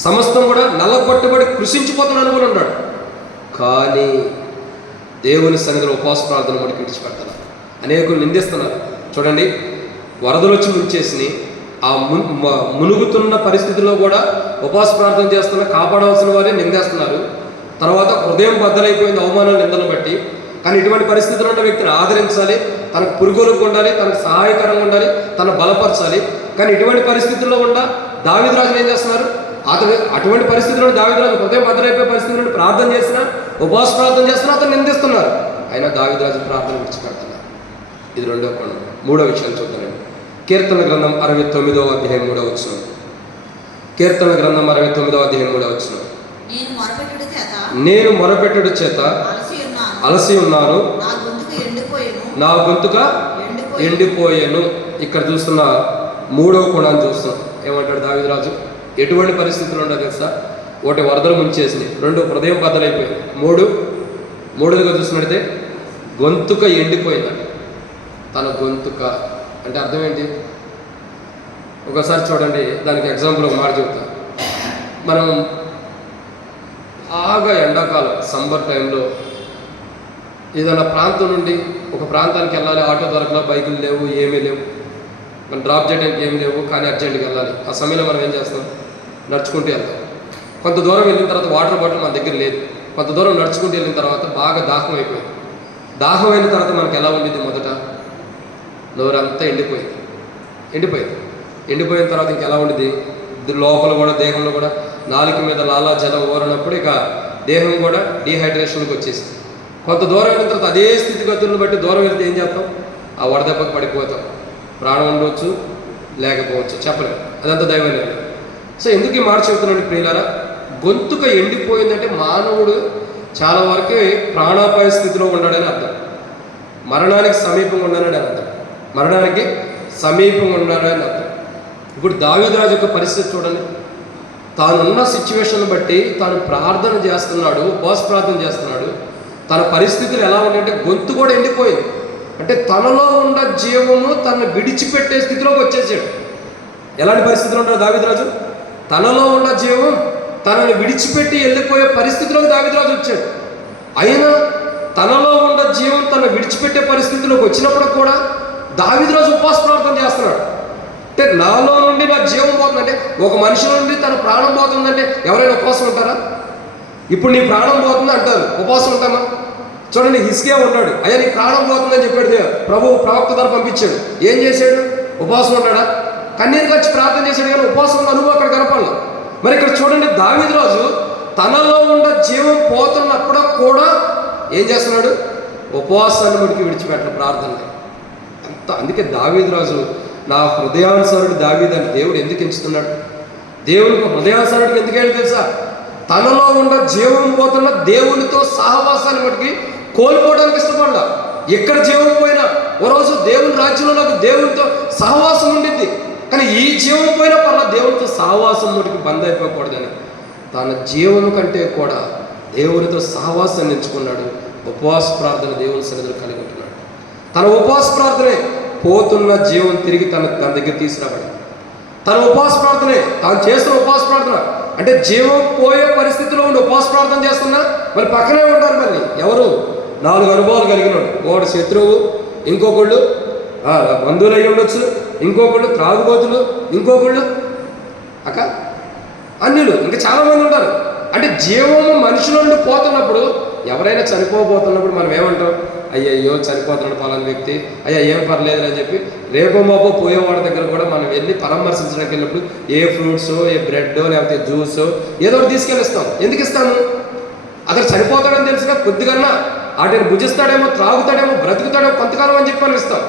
సమస్తం కూడా నల్లగొట్టబడి కృషించిపోతున్న అనుభవం ఉన్నాడు. కానీ దేవుని సన్నిధిలో ఉపవాస ప్రార్థన మనకి విడిచిపెడతారు. అనేకులు నిందిస్తున్నారు. చూడండి, వరదలు వచ్చి ముంచేసి ఆ మునుగుతున్న పరిస్థితుల్లో కూడా ఉపవాస ప్రార్థన చేస్తున్న కాపాడవలసిన వారే నిందేస్తున్నారు. తర్వాత హృదయం బద్దలైపోయింది అవమానాలు, నిందలు బట్టి. కానీ ఇటువంటి పరిస్థితుల్లో ఉన్న వ్యక్తిని ఆదరించాలి, తనకు పురుగోలుగా ఉండాలి, తనకు సహాయకరంగా ఉండాలి, తను బలపరచాలి. కానీ ఇటువంటి పరిస్థితుల్లో ఉన్న దావీదు రాజులు ఏం చేస్తున్నారు? అటువంటి పరిస్థితుల్లో దావీదు రాజు హృదయం బద్దలైపోయే పరిస్థితి నుండి ప్రార్థన చేసినా, ఉపవాస ప్రార్థన చేసినా అతను నిందిస్తున్నారు. అయినా దావీదు రాజు ప్రార్థన విడిచిపెడుతున్నారు. ఇది రెండో కోణం. మూడో విషయం చూద్దామండి. కీర్తన గ్రంథం 69వ అధ్యాయం 3వ వచనం. కీర్తన గ్రంథం 69వ అధ్యాయం 3వ వచనం. నేను మొరపెట్టుడు చేత అలసి ఉన్నాను, నా గొంతుక ఎండిపోయాను. ఇక్కడ చూస్తున్న మూడవ కోణాన్ని చూస్తున్నాం. ఏమంటాడు దావీదు రాజు? ఎటువంటి పరిస్థితులు ఉండదు తెలుసా? ఒకటి వరదలు ముంచేసింది, రెండు హృదయం బద్దలైపోయింది, మూడోదిగా చూస్తున్నట్టయితే గొంతుక ఎండిపోయిందంట. తన గొంతుక అంటే అర్థం ఏంటి? ఒకసారి చూడండి, దానికి ఎగ్జాంపుల్ ఒక మాట చెప్తా. మనం బాగా ఎండాకాలం సమ్మర్ టైంలో ఏదైనా ప్రాంతం నుండి ఒక ప్రాంతానికి వెళ్ళాలి, ఆటో దొరకలా, బైకులు లేవు, ఏమీ లేవు, మనం డ్రాప్ చేయడానికి ఏమి లేవు, కానీ అర్జెంట్గా వెళ్ళాలి. ఆ సమయంలో మనం ఏం చేస్తాం? నడుచుకుంటూ వెళ్తాం. కొంత దూరం వెళ్ళిన తర్వాత వాటర్ బాటిల్ మన దగ్గర లేదు, కొంత దూరం నడుచుకుంటూ వెళ్ళిన తర్వాత బాగా దాహం అయిపోయింది. దాహం అయిన తర్వాత మనకి ఎలా ఉండేది? మొదట నోరంతా ఎండిపోయిన తర్వాత ఇంకెలా ఉండేది? లోపల కూడా దేహంలో కూడా నాలుక మీద లాలాజలం ఊరినప్పుడు ఇక దేహం కూడా డీహైడ్రేషన్కి వచ్చేసింది. కొంత దూరం వెళ్ళిన తర్వాత అదే స్థితిగతులను బట్టి దూరం వెళ్తే ఏం చేస్తాం? ఆ వడదెబ్బకు పడిపోతాం. ప్రాణం ఉండవచ్చు, లేకపోవచ్చు, చెప్పలేము. అదంతా దైవ నిర్ణయం. సో ఎందుకు ఈ మాట చెబుతున్నాను ప్రియులారా? గొంతుక ఎండిపోయిందంటే మానవుడు చాలా వరకు ప్రాణాపాయ స్థితిలో ఉన్నాడని అర్థం, మరణానికి సమీపంగా ఉన్నాడని అర్థం, ఇప్పుడు దావీదు రాజు యొక్క పరిస్థితి చూడండి. తానున్న సిచ్యువేషన్ బట్టి తాను ప్రార్థన చేస్తున్నాడు, ఉపవాస ప్రార్థన చేస్తున్నాడు. తన పరిస్థితులు ఎలా ఉన్నాయంటే గొంతు కూడా ఎండిపోయింది. అంటే తనలో ఉన్న జీవము తనను విడిచిపెట్టే స్థితిలోకి వచ్చేసాడు. ఎలాంటి పరిస్థితులు ఉంటాడు దావీదు రాజు? తనలో ఉన్న జీవం తనను విడిచిపెట్టి వెళ్ళిపోయే పరిస్థితిలోకి దావీదు రాజు వచ్చాడు. అయినా తనలో ఉన్న జీవం తనను విడిచిపెట్టే పరిస్థితిలోకి వచ్చినప్పుడు కూడా దావీదు రాజు ఉపవాస ప్రార్థన చేస్తున్నాడు. అంటే నాలో నుండి నా జీవం పోతుందంటే, ఒక మనిషి నుండి తన ప్రాణం పోతుందంటే ఎవరైనా ఉపవాసం ఉంటారా? ఇప్పుడు నీ ప్రాణం పోతుంది అంటారు, ఉపవాసం ఉంటామా? చూడండి, హిజ్కియా ఉన్నాడు, అయ్యా నీ ప్రాణం పోతుందని చెప్పాడు, ప్రభువు ప్రవక్త ద్వారా పంపించాడు. ఏం చేశాడు? ఉపవాసం ఉన్నాడా? కన్నీరు వచ్చి ప్రార్థన చేశాడు, కానీ ఉపవాసం ఉన్న అనుభవం అక్కడ కనపడలా. మరి ఇక్కడ చూడండి, దావీదు రాజు తనలో ఉన్న జీవం పోతున్నప్పుడు కూడా ఏం చేస్తున్నాడు? ఉపవాసాన్ని ముడికి విడిచిపెట్టిన ప్రార్థన అంత. అందుకే దావీదు రాజు నా హృదయానుసారుడు దావీదు అని దేవుడు ఎందుకు ఎంచుతున్నాడు? దేవునికి హృదయానుసారుడికి ఎందుకు వెళ్ళి తెలుసా? తనలో ఉన్న జీవం పోతున్న దేవునితో సహవాసాన్ని మటుకి కోల్పోవడానికి ఇష్టపడ్డా. ఎక్కడ జీవం పోయినా ఓ రోజు దేవుని రాజ్యంలో నాకు దేవునితో సహవాసం ఉండిద్ది. కానీ ఈ జీవం పోయిన పర్లా దేవునితో సహవాసం మటుకు బంద్ అయిపోకూడదని తన జీవము కంటే కూడా దేవునితో సహవాసాన్ని ఎంచుకున్నాడు. ఉపవాస ప్రార్థన దేవుని సన్నిధిలో కలిగి ఉంటున్నాడు. తన ఉపవాస ప్రార్థనే పోతున్న జీవం తిరిగి తన దగ్గర తీసుకురాబడి, తన ఉపవాస ప్రార్థనే తాను చేస్తున్న ఉపవాస ప్రార్థన అంటే జీవం పోయే పరిస్థితిలో ఉండి ఉపవాస ప్రార్థన చేస్తున్నా మరి పక్కనే ఉంటారు. మళ్ళీ ఎవరు 4 అనుభవాలు కలిగినాడు. ఒకడు శత్రువు, ఇంకొకళ్ళు బంధువులు అయ్యి ఉండొచ్చు, ఇంకొకళ్ళు త్రాగుబోతులు, ఇంకొకళ్ళు అన్యులు, ఇంకా చాలామంది ఉంటారు. అంటే జీవము మనుషుల నుండి పోతున్నప్పుడు, ఎవరైనా చనిపోబోతున్నప్పుడు మనం ఏమంటాం? అయ్యయ్యో చనిపోతున్నాడు పలానా వ్యక్తి, అయ్యా ఏం పర్లేదు అని చెప్పి రేపో మాపో పోయేవాడి దగ్గర కూడా మనం వెళ్ళి పరామర్శించడానికి వెళ్ళినప్పుడు ఏ ఫ్రూట్సో, ఏ బ్రెడ్డో, లేకపోతే జ్యూసో ఏదో ఒకటి తీసుకెళ్ళిస్తాం. ఎందుకు ఇస్తాము? అతను చనిపోతాడని తెలిసినా కొద్దిగన్నా వాటిని భుజిస్తాడేమో, త్రాగుతాడేమో, బ్రతుకుతాడేమో కొంతకాలం అని చెప్పి ఇస్తాం.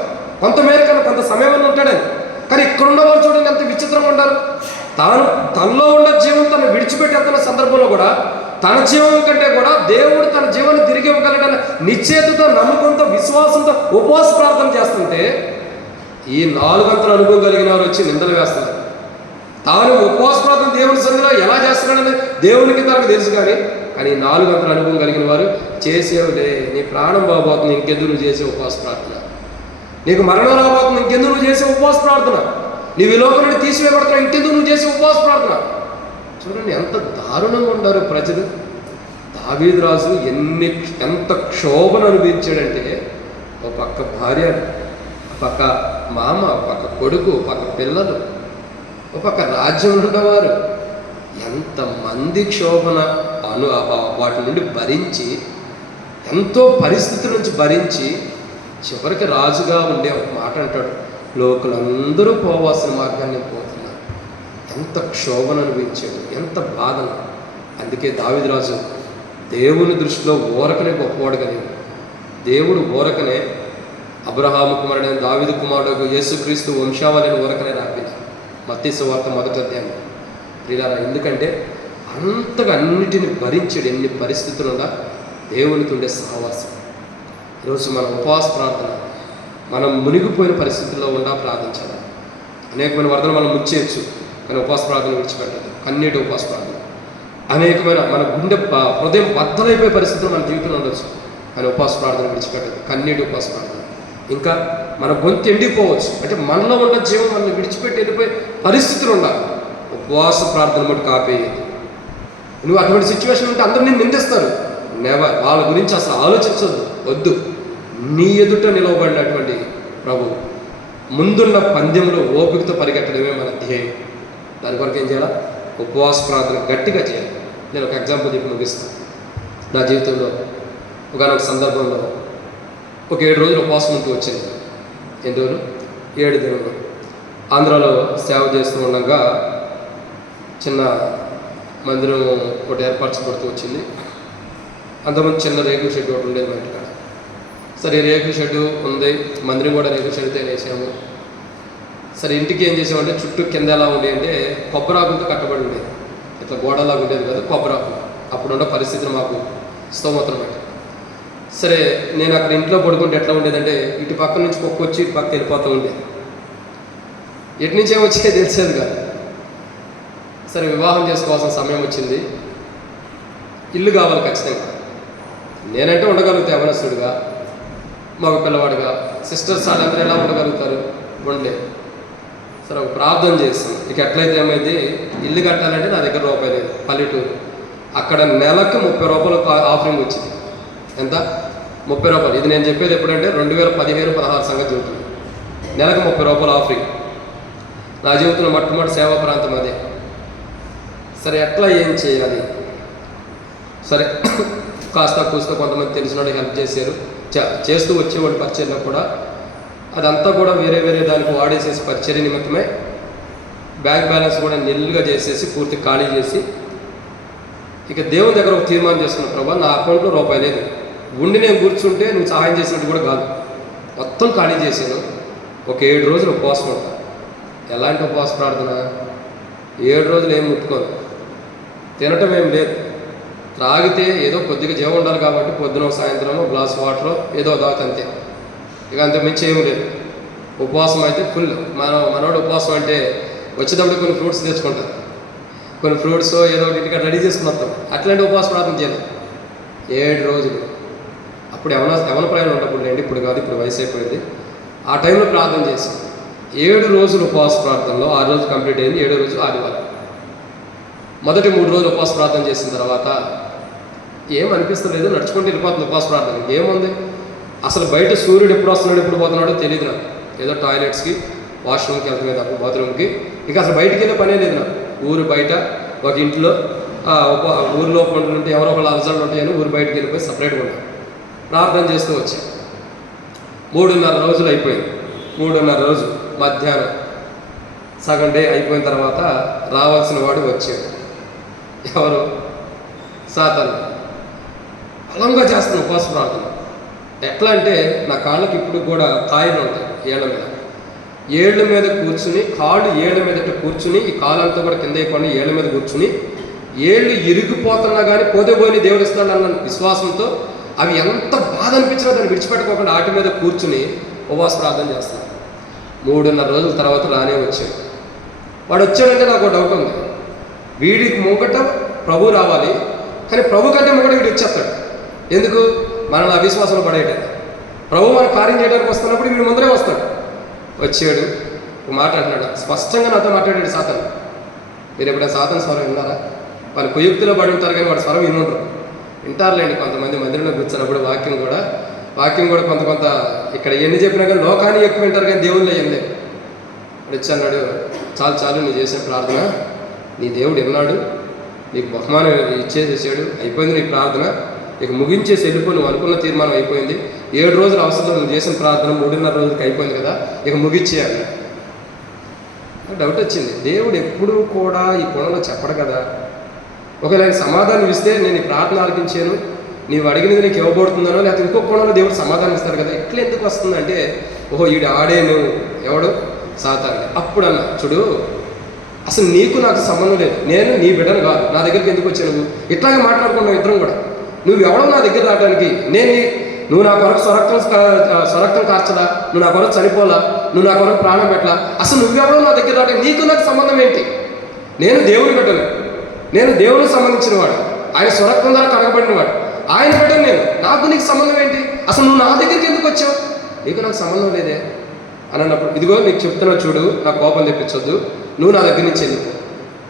కొంతమేర కన్నా కొంత సమయం అని ఉంటాడని. కానీ ఇక్కడున్న వాళ్ళు చూడండి ఎంత విచిత్రంగా ఉంటారు. తనలో ఉన్న జీవం తను విడిచిపెట్టేస్తున్న సందర్భంలో కూడా తన జీవం కంటే కూడా దేవుడు తన జీవాన్ని తిరిగి ఇవ్వగలడన్న నిశ్చయితతో, నమ్మకంతో, విశ్వాసంతో ఉపవాస ప్రార్థన చేస్తుంటే ఈ 4 గంటల అనుభవం కలిగిన వారు వచ్చి నిందలు వేస్తున్నారు. తాను ఉపవాస ప్రార్థన దేవుని సన్నిధిలో ఎలా చేస్తున్నాడని దేవునికి తనకు తెలుసు. కానీ 4 గంటల అనుభవం కలిగిన వారు చేసేవులే, నీ ప్రాణం బాబోతుంది, ఇంకెందుకు నువ్వు చేసే ఉపవాస ప్రార్థన, నీకు మరణం రాబోతుంది, ఇంకెందుకు నువ్వు చేసే ఉపవాస ప్రార్థన, నీవు ఈ లోకం నుండి తీసివేయబడుతున్నావు, ఇంకెందుకు నువ్వు చేసే ఉపవాస ప్రార్థన. చూడండి ఎంత దారుణంగా ఉన్నారు ప్రజలు. దావీదు రాజు ఎంత క్షోభను అనుభవించాడంటే, ఒక పక్క భార్య, ఒక పక్క మామ, ఒక పక్క కొడుకు, ఒక పక్క పిల్లలు, ఒక పక్క రాజ్యం ఉండేవారు, ఎంతమంది క్షోభన వాటి నుండి భరించి, ఎంతో పరిస్థితుల నుంచి భరించి చివరికి రాజుగా ఉండే ఒక మాట అంటాడు, లోకులందరూ పోవాల్సిన మార్గాన్ని పోతున్నారు. ఎంత క్షోభను అనుభవించాడు, ఎంత బాధను. అందుకే దావీదు రాజు దేవుని దృష్టిలో ఊరకనే గొప్పవాడు కలిగి, దేవుడు ఊరకనే అబ్రహాము కుమారుడైన దావీదు కుమారుడు యేసుక్రీస్తు వంశావళిని ఊరకనే రాపింది. మత్తయి సువార్త 1వ అధ్యాయం. ప్రియులారా, ఎందుకంటే అంతగా అన్నిటిని భరించాడు. ఎన్ని పరిస్థితులు ఉన్నా దేవునితో ఉండే సహవాసం. ఈరోజు మన ఉపవాస ప్రార్థన మనం మునిగిపోయిన పరిస్థితుల్లో ఉండా ప్రార్థించాలి. అనేకమైన వరదలు మనం ముచ్చేయచ్చు, కానీ ఉపవాస ప్రార్థన విడిచిపెట్టదు. కన్నీటి ఉపవాస ప్రార్థన. అనేకమైన మన గుండె హృదయం బద్దలైపోయే పరిస్థితులు మన జీవితంలో ఉండొచ్చు, కానీ ఉపవాస ప్రార్థన విడిచిపెట్టదు. కన్నీటి ఉపవాస ప్రార్థన. ఇంకా మన గొంతు ఎండిపోవచ్చు, అంటే మనలో ఉన్న జీవం మనల్ని విడిచిపెట్టి వెళ్ళిపోయే పరిస్థితులు ఉండాలి. ఉపవాస ప్రార్థన మటుకు ఆపేయదు. నువ్వు అటువంటి సిచ్యువేషన్ ఉంటే అందరూ నేను నిందిస్తారు. నెవర్. వాళ్ళ గురించి అసలు ఆలోచించొద్దు, వద్దు. నీ ఎదుట నిలవబడినటువంటి ప్రభు ముందున్న పందెంలో ఓపికతో పరిగెట్టడమే మన ధ్యేయం. దాని కొరకు ఏం చేయాలా? ఉపవాస ప్రార్థన గట్టిగా చేయాలి. నేను ఒక ఎగ్జాంపుల్ చెప్పి ముగిస్తాను. నా జీవితంలో ఒకనొక సందర్భంలో ఒక 7 రోజులు ఉపవాసం ఉంటూ వచ్చింది. ఎన్ని రోజులు? 7 దినాలు. ఆంధ్రాలో సేవ చేస్తూ ఉండగా చిన్న మందిరం ఒకటి ఏర్పరచబడుతూ వచ్చింది. అంతమంది చిన్న రేకుల షెడ్ ఒకటి ఉండేది మా ఇంటికాడ. సరే రేకుల షెడ్ ఉంది, మందిరం కూడా రేకుల షెడ్తో వేసాము. సరే ఇంటికి ఏం చేసామంటే చుట్టూ కింద ఎలా ఉండేది అంటే కొబ్బరాకులతో కట్టబడి ఉండేది. ఇట్లా గోడలాగా ఉండేది కదా కొబ్బరాకు. అప్పుడున్న పరిస్థితులు మాకు స్తోమతం బట్టి. సరే నేను అక్కడ ఇంట్లో పడుకుంటే ఎట్లా ఉండేదంటే ఇటు పక్క నుంచి కుక్క వచ్చి ఇటు పక్క వెళ్ళిపోతూ ఉండేది. ఎటు నుంచి ఏమొచ్చే తెలిసేది కాదు. సరే వివాహం చేసుకోవాల్సిన సమయం వచ్చింది. ఇల్లు కావాలి ఖచ్చితంగా. నేనంటే ఉండగలుగుతా యవనస్తుడిగా, మగ పిల్లవాడిగా. సిస్టర్స్ వాళ్ళందరూ ఎలా ఉండగలుగుతారు? ఉండే. సరే ఒక ప్రార్థన చేస్తాం. ఇక ఎట్లయితే ఏమైంది, ఇల్లు కట్టాలంటే నా దగ్గర రూపాయి లేదు, పల్లెటూరు. అక్కడ నెలకు 30 రూపాయలు ఆఫరింగ్ వచ్చింది. ఎంత? 30 రూపాయలు. ఇది నేను చెప్పేది ఎప్పుడంటే 2015-16 సంగతి చెబుతుంది. నెలకు 30 రూపాయలు ఆఫరింగ్. నా జీవితంలో మొట్టమొదటి సేవా ప్రాంతం అదే. సరే ఎట్లా ఏం చేయాలి? సరే కాస్త కూస్త కొంతమంది తెలిసిన వాళ్ళు హెల్ప్ చేశారు. చేస్తూ వచ్చేవాడు పరిచర్లో కూడా. అదంతా కూడా వేరే దానికి వాడేసేసి పరిచర్య నిమిత్తమే బ్యాంక్ బ్యాలెన్స్ కూడా నిల్లుగా చేసేసి పూర్తి ఖాళీ చేసి ఇక దేవుని దగ్గర ఒక తీర్మానం చేసుకున్న, ప్రభా నా అకౌంట్లో రూపాయి లేదు, ఉండి నేను కూర్చుంటే నువ్వు సహాయం చేసినట్టు కూడా కాదు. మొత్తం ఖాళీ చేశాను. ఒక 7 రోజులు ఉపవాసం ఉంటా. ఎలాంటి ఉపవాస ప్రార్థన? 7 రోజులు ఏం ముట్టుకోను, తినటం ఏం లేదు. త్రాగితే ఏదో కొద్దిగా జీవం ఉండాలి కాబట్టి పొద్దున సాయంత్రం గ్లాస్ వాటర్ ఏదో తాగుతా అంతే. ఇక అంత మించి ఏం లేదు. ఉపవాసం అయితే ఫుల్. మనోడు ఉపవాసం అంటే వచ్చేటప్పుడు కొన్ని ఫ్రూట్స్ తెచ్చుకుంటారు, కొన్ని ఫ్రూట్స్ ఏదో ఒకటి ఇంటికి రెడీ చేసుకుని వస్తాం. అట్లాంటి ఉపవాస ప్రార్థన చేయాలి 7 రోజులు. అప్పుడు యవన ప్రయాణం ఉన్నప్పుడు లేండి, ఇప్పుడు కాదు, ఇప్పుడు వయసు అయిపోయింది. ఆ టైంలో ప్రార్థన చేసి 7 రోజులు ఉపవాస ప్రార్థనలో 6 రోజులు కంప్లీట్ అయింది. 7వ రోజు ఆదివారం. మొదటి 3 రోజులు ఉపవాస ప్రార్థన చేసిన తర్వాత ఏం అనిపిస్తలేదు, నడుచుకుంటూ వెళ్ళిపోతుంది ఉపవాస ప్రార్థన. ఏముంది అసలు బయట సూర్యుడు ఎప్పుడు వస్తున్నాడు ఎప్పుడు పోతున్నాడో తెలియదు నాకు. ఏదో టాయిలెట్స్కి వాష్రూమ్కి వెళ్తామే తప్ప బాత్రూమ్కి, ఇంకా అసలు బయటికి వెళ్ళే పనే లేదు నాకు. ఊరు బయట ఒక ఇంట్లో ఊరిలో ఉంటే ఎవరో ఒకళ్ళు అలసలు ఉంటాయని ఊరు బయటకు వెళ్ళిపోయి సపరేట్గా ఉంటాను. ప్రార్థన చేస్తూ వచ్చాను. 3.5 రోజులు అయిపోయింది. 3.5 రోజు మధ్యాహ్నం సగం డే అయిపోయిన తర్వాత రావాల్సిన వాడు వచ్చాడు. ఎవరు? సాతాను. బలంగా చేస్తాను ఉపవాస ప్రార్థన. ఎట్లా అంటే నా కాళ్ళకి ఇప్పుడు కూడా కాయలు ఉంటాయి ఏళ్ళ మీద కూర్చుని, కాళ్ళు ఏళ్ళ మీద కూర్చుని, ఈ కాలంతా కూడా కింద అయిపోయి ఏళ్ళ మీద కూర్చుని, ఏళ్ళు ఇరిగిపోతున్నా కానీ పోతే పోయి దేవుడు ఇస్తాడు అన్న విశ్వాసంతో అవి ఎంత బాధ అనిపించినా దాన్ని విడిచిపెట్టుకోకుండా వాటి మీద కూర్చుని ఉపవాస ప్రార్థన చేస్తాను. 3.5 రోజుల తర్వాత రానే వచ్చాడు. వాడు వచ్చాడంటే నాకు డౌట్ ఉంది, వీడికి ముంగట ప్రభు రావాలి, కానీ ప్రభు కంటే ముంగట వీడు వచ్చేస్తాడు. ఎందుకు? మనల్ని అవిశ్వాసంలో పడేయటం. ప్రభు మన కార్యం చేయడానికి వస్తున్నప్పుడు వీడు ముందరే వస్తాడు. వచ్చాడు, ఒక మాట అంటున్నాడు, స్పష్టంగా నాతో మాట్లాడాడు సాతాను. మీరు ఎప్పుడైనా సాతాను స్వరం విన్నారా? వాళ్ళు కుయుక్తిలో పడి ఉంటారు కానీ వాడు స్వరం వినుంటారు. వింటారులేండి కొంతమంది మందిరంలో కూర్చున్నప్పుడు. వాక్యం కూడా కొంత ఇక్కడ ఎన్ని చెప్పినా కానీ లోకాన్ని ఎక్కువ వింటారు కానీ దేవుళ్ళు అయ్యిందే. వాడు వచ్చి అన్నాడు, చాలు నువ్వు చేసిన ప్రార్థన నీ దేవుడు విన్నాడు, నీకు బహుమానం ఇచ్చేసేసాడు, అయిపోయింది నీ ప్రార్థన, ఇక ముగించేసి వెళ్ళిపో, నువ్వు అనుకున్న తీర్మానం అయిపోయింది. 7 రోజులు అవసరం, నువ్వు చేసిన ప్రార్థన 3.5 రోజులకి అయిపోయింది కదా, ఇక ముగిచ్చేయాలి. డౌట్ వచ్చింది. దేవుడు ఎప్పుడూ కూడా ఈ కోణంలో చెప్పడు కదా. ఒకవేళ ఆయన సమాధానం ఇస్తే నేను ఈ ప్రార్థన ఆలకించాను, నీవు అడిగినది నీకు ఇవ్వబడుతుందనో, లేకపోతే ఇంకో కోణంలో దేవుడు సమాధానం ఇస్తాడు కదా. ఇట్లా ఎందుకు వస్తుందంటే, ఓహో ఈడు ఆడేను, ఎవడు? సాతాను. అప్పుడు అన్న, చూడు అసలు నీకు నాకు సంబంధం లేదు, నేను నీ బిడ్డను కాదు, నా దగ్గరికి ఎందుకు వచ్చావు? నువ్వు ఇట్లాగే మాట్లాడుకున్నావు ఇద్దరం కూడా. నువ్వు ఎవడో నా దగ్గర రావడానికి, నువ్వు నా కొరకు స్వరక్తం కార్చలా, నువ్వు నా కొరకు చనిపోలా, నువ్వు నా కొరకు ప్రాణం పెట్టలా, అసలు నువ్వెవడో నా దగ్గర రావడానికి నీకు నాకు సంబంధం ఏంటి? నేను దేవుని బిడ్డను, నేను దేవునికి సంబంధించిన వాడు, ఆయన స్వరక్తం ద్వారా కడగబడిన వాడు, ఆయన బిడ్డను నేను, నాకు నీకు సంబంధం ఏంటి? అసలు నువ్వు నా దగ్గరికి ఎందుకు వచ్చావు? నీకు నాకు సంబంధం లేదే అని అన్నప్పుడు, ఇదిగో నీకు చెప్తున్నా చూడు, నా కోపం తెప్పించొద్దు, నువ్వు నా దగ్గర నుంచి వెళ్ళిపో.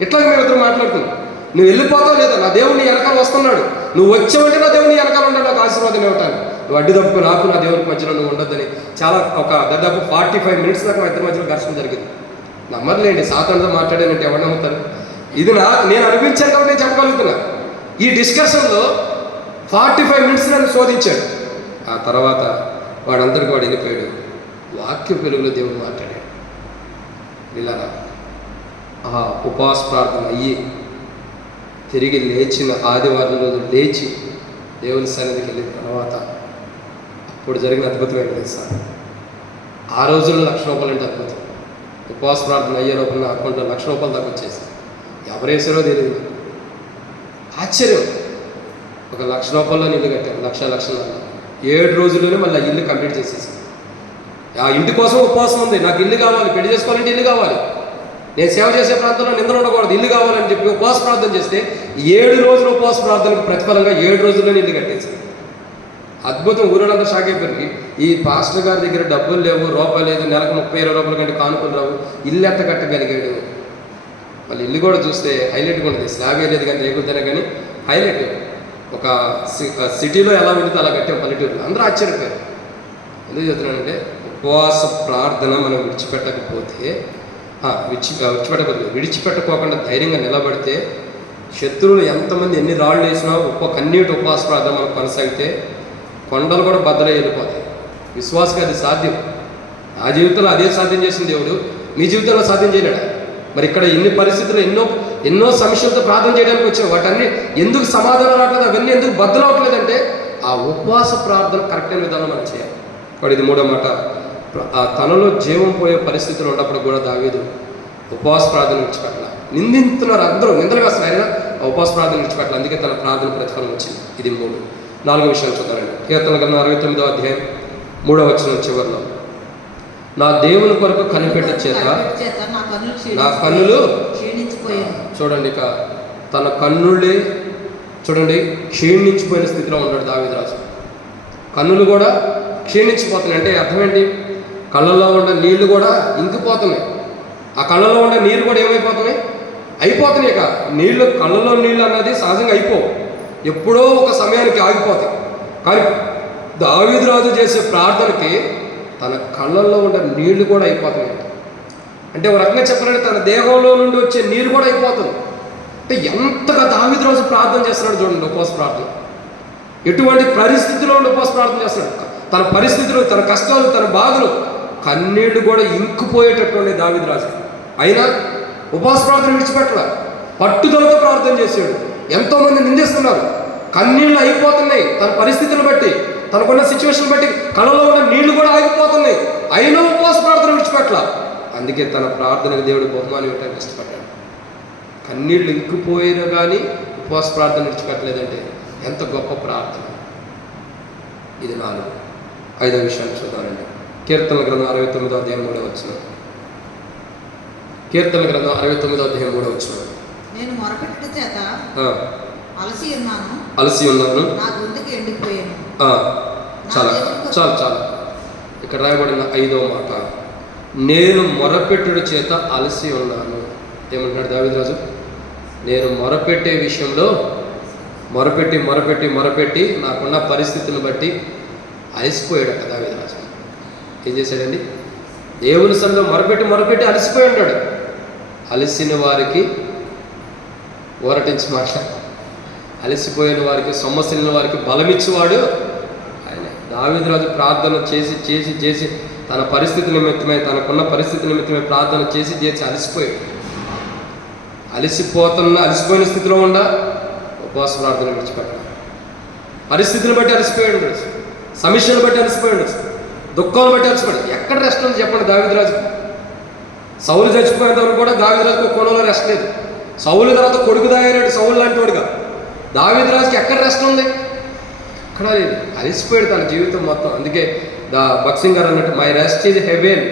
ఇట్లాగే మేము ఇద్దరు మాట్లాడుతున్నాం. నువ్వు వెళ్ళిపోతావు లేదా, నా దేవుడు నీ వెనకాల వస్తున్నాడు, నువ్వు వచ్చావంటే నా దేవుడు నీ వెనకాల ఉంటాడు, నాకు ఆశీర్వాదం ఇవ్వటాను. నువ్వు అడ్డు తప్పుకు నాకు నా దేవుడికి మధ్యలో నువ్వు ఉండొద్దని ఒక దాదాపు 45 మినిట్స్ దాకా మా ఇద్దరి మధ్యలో ఘర్షణ జరిగింది. నమ్మర్లేండి, సాతానుతో మాట్లాడానంటే ఎవరు నమ్ముతారు? ఇది నేను అనిపించాను కాబట్టి నేను చెప్పగలుగుతున్నా. ఈ డిస్కషన్లో 45 మినిట్స్ నన్ను శోధించాడు. ఆ తర్వాత వాడంతటికి వాడు వెళ్ళిపోయాడు. వాక్య వెలుగులో దేవుడు మాట్లాడాడు. ఇలా ఆ ఉపవాస ప్రార్థన అయ్యి తిరిగి లేచిన ఆదివారం రోజు లేచి దేవుని సన్నిధికి వెళ్ళిన తర్వాత అప్పుడు జరిగిన అద్భుతం ఏంటి సార్? ఆ రోజుల్లో ₹1,00,000 అంటే అద్భుతం. ఉపవాస ప్రార్థన అయ్యే లోపల నా అకౌంట్లో ₹1,00,000 దాకా వచ్చేసి ఎవరేసారో తెలియదు. ఆశ్చర్యం. ఒక ₹1,00,000 ఇల్లు కట్టాను, 1,00,000 7 రోజుల్లోనే మళ్ళీ ఇల్లు కంప్లీట్ చేసేసి, ఆ ఇంటి కోసం ఉపవాసం ఉంది, నాకు ఇల్లు కావాలి, పెళ్లి చేసుకోవాలంటే ఇల్లు కావాలి, నేను సేవ చేసే ప్రాంతంలో నిందలు ఉండకూడదు, ఇల్లు కావాలని చెప్పి ఉపవాస ప్రార్థన చేస్తే 7 రోజుల ఉపవాస ప్రార్థనకు ప్రతిఫలంగా 7 రోజుల్లోనే ఇల్లు కట్టేసాను. అద్భుతం. ఊరంతా షాక్ అయిపోయింది. ఈ పాస్టర్ గారి దగ్గర డబ్బులు లేవు, రూపాయలు లేదు, నెలకు 30-20 కంటే కానుకలు రావు, ఇల్లు ఎట్ట కట్టగలిగాడు? మళ్ళీ ఇల్లు కూడా చూస్తే హైలైట్గా ఉంటుంది. స్లాబ్ వేయలేదు కానీ రేగుతేనే కానీ హైలైట్. ఒక సిటీలో ఎలా ఉంటుందో అలా కట్టాం పల్లెటూరులో. అందరూ ఆశ్చర్యపోయారు. ఎందుకు చెప్తున్నానంటే, ఉపవాస ప్రార్థన మనం విడిచిపెట్టుకోకుండా ధైర్యంగా నిలబడితే, శత్రువులు ఎంతమంది ఎన్ని రాళ్ళు వేసినా కన్నీటి ఉపవాస ప్రార్థన మనం కొనసాగితే కొండలు కూడా బద్దలై వెళ్ళిపోతాయి. విశ్వాసకి అది సాధ్యం. ఆ జీవితంలో అదే సాధ్యం చేసిన దేవుడు మీ జీవితంలో సాధ్యం చేయలేడా? మరి ఇక్కడ ఇన్ని పరిస్థితులు ఎన్నో సమస్యలతో ప్రార్థన చేయడానికి వచ్చావు. వాటన్ని ఎందుకు సమాధానం రావట్లేదు, అవన్నీ ఎందుకు బద్దలవట్లేదంటే ఆ ఉపవాస ప్రార్థన కరెక్ట్ అయిన విధానం మనం చేయాలి. వాడు ఇది 3వ మాట. తనలో జీవం పోయే పరిస్థితులు ఉన్నప్పుడు కూడా దావీదు ఉపవాస ప్రార్థన విడిచిపెట్టాల. నిందిస్తున్నారు అందరూ, నిందలు వేస్తారు, ఆయన ఉపవాస ప్రార్థన విడిచిపెట్టాలి. అందుకే తన ప్రార్థన ప్రతిఫలం వచ్చింది. ఇది 3. 4వ విషయం చూద్దామండి. కీర్తనల గ్రంథం 69వ అధ్యాయం 3వ వచనం చివరిలో, నా దేవుని కొరకు కనిపెట్ట చేత నా కన్నులు క్షీణించిపోయాను. చూడండి, ఇక తన కన్నులే చూడండి క్షీణించిపోయిన స్థితిలో ఉన్నాడు దావీదు రాజు. కన్నులు కూడా క్షీణించిపోతున్నాయి. అంటే అర్థం ఏంటి? కళ్ళల్లో ఉన్న నీళ్లు కూడా ఇంకిపోతున్నాయి. ఆ కళ్ళలో ఉన్న నీరు కూడా ఏమైపోతున్నాయి? అయిపోతున్నాయి. ఇక నీళ్లు, కళ్ళలో నీళ్ళు అన్నది సహజంగా అయిపోవు, ఎప్పుడో ఒక సమయానికి ఆగిపోతాయి. కానీ దావీదు రాజు చేసే ప్రార్థనకి తన కళ్ళల్లో ఉన్న నీళ్లు కూడా అయిపోతున్నాయి. అంటే ఒక రకంగా చెప్పాలంటే తన దేహంలో నుండి వచ్చే నీరు కూడా అయిపోతుంది. అంటే ఎంతగా దావీదు రాజు ప్రార్థన చేస్తున్నాడు చూడండి, ఉపవాస ప్రార్థన. ఎటువంటి పరిస్థితిలో ఉండి ఉపవాస ప్రార్థన చేస్తున్నాడు. తన పరిస్థితులు, తన కష్టాలు, తన బాధలు, కన్నీళ్లు కూడా ఇంకిపోయేటటువంటి దావీదు రాజు. అయినా ఉపవాస ప్రార్థన విడిచిపెట్టల, పట్టుదలతో ప్రార్థన చేశాడు. ఎంతోమంది నిందిస్తున్నారు, కన్నీళ్ళు అయిపోతున్నాయి తన పరిస్థితులను బట్టి, తనకున్న సిచ్యువేషన్ బట్టి కళ్ళలో ఉన్న నీళ్లు కూడా ఆగిపోతున్నాయి. అయినా ఉపవాస ప్రార్థన విడిచిపెట్టల. అందుకే తన ప్రార్థనకు దేవుడు బహుమానం ఇవ్వడానికి ఇష్టపడ్డాడు. కన్నీళ్ళు ఇంకిపోయినా కానీ ఉపవాస ప్రార్థన విడిచిపెట్టలేదంటే ఎంత గొప్ప ప్రార్థన. ఇది 4. 5వ విషయాన్ని చూద్దామండి. కీర్తనల గ్రంథం 69వ అధ్యాయం 3వ వచనం. కీర్తనల గ్రంథం 69వ అధ్యాయం 3వ వచనం. నేను మొరపెట్టుట చేత అలసి ఉన్నాను, నా గొంతుకు ఎండిపోయాను. చాలా చాలా చాలా ఇక్కడ రాయబడిన 5వ మాట, నేను మొరపెట్టుడు చేత అలసి ఉన్నాను. ఏమంటున్నాడు దావీదు రాజు? నేను మొరపెట్టే విషయంలో మొరపెట్టి మొరపెట్టి మొరపెట్టి నాకున్న పరిస్థితులను బట్టి అలసిపోయాడట దావీదు రాజు. ఏం చేశాడండి? దేవుని సన్నిధిలో మొరపెట్టి మొరపెట్టి అలసిపోయి ఉంటాడు. అలసిన వారికి ఊరటించి మాట్లాడు, అలసిపోయిన వారికి, సొమ్మసిలిన వారికి బలమిచ్చేవాడు ఆయన. దావీదు రాజు ప్రార్థన చేసి చేసి చేసి తన పరిస్థితి నిమిత్తమే, తనకున్న పరిస్థితి నిమిత్తమే ప్రార్థన చేసి చేసి అలసిపోయాడు. అలసిపోయిన స్థితిలో ఉండ ఉపవాస ప్రార్థన విడిచిపెట్టాడు. పరిస్థితిని బట్టి అలసిపోయాడు, సమస్యలు బట్టి అలసిపోయాడు, దుఃఖాలు బట్టి అలసిపోయాడు. ఎక్కడ రెస్ట్ ఉంది చెప్పండి దావీదు రాజుకి? సౌలు చచ్చిపోయేంత వరకు కూడా దావీదు రాజుకు కోణంలో రెస్ట్ లేదు. సౌలు తర్వాత కొడుకు దాగాడు, సౌలు లాంటి వాడుగా. దావీదు రాజుకి ఎక్కడ రెస్ట్ ఉంది? ఎక్కడా లేదు. అలసిపోయాడు తన జీవితం మొత్తం. అందుకే భక్సింగ్ గారు అన్నట్టు, మై రెస్ట్ ఈజ్ హెవెన్.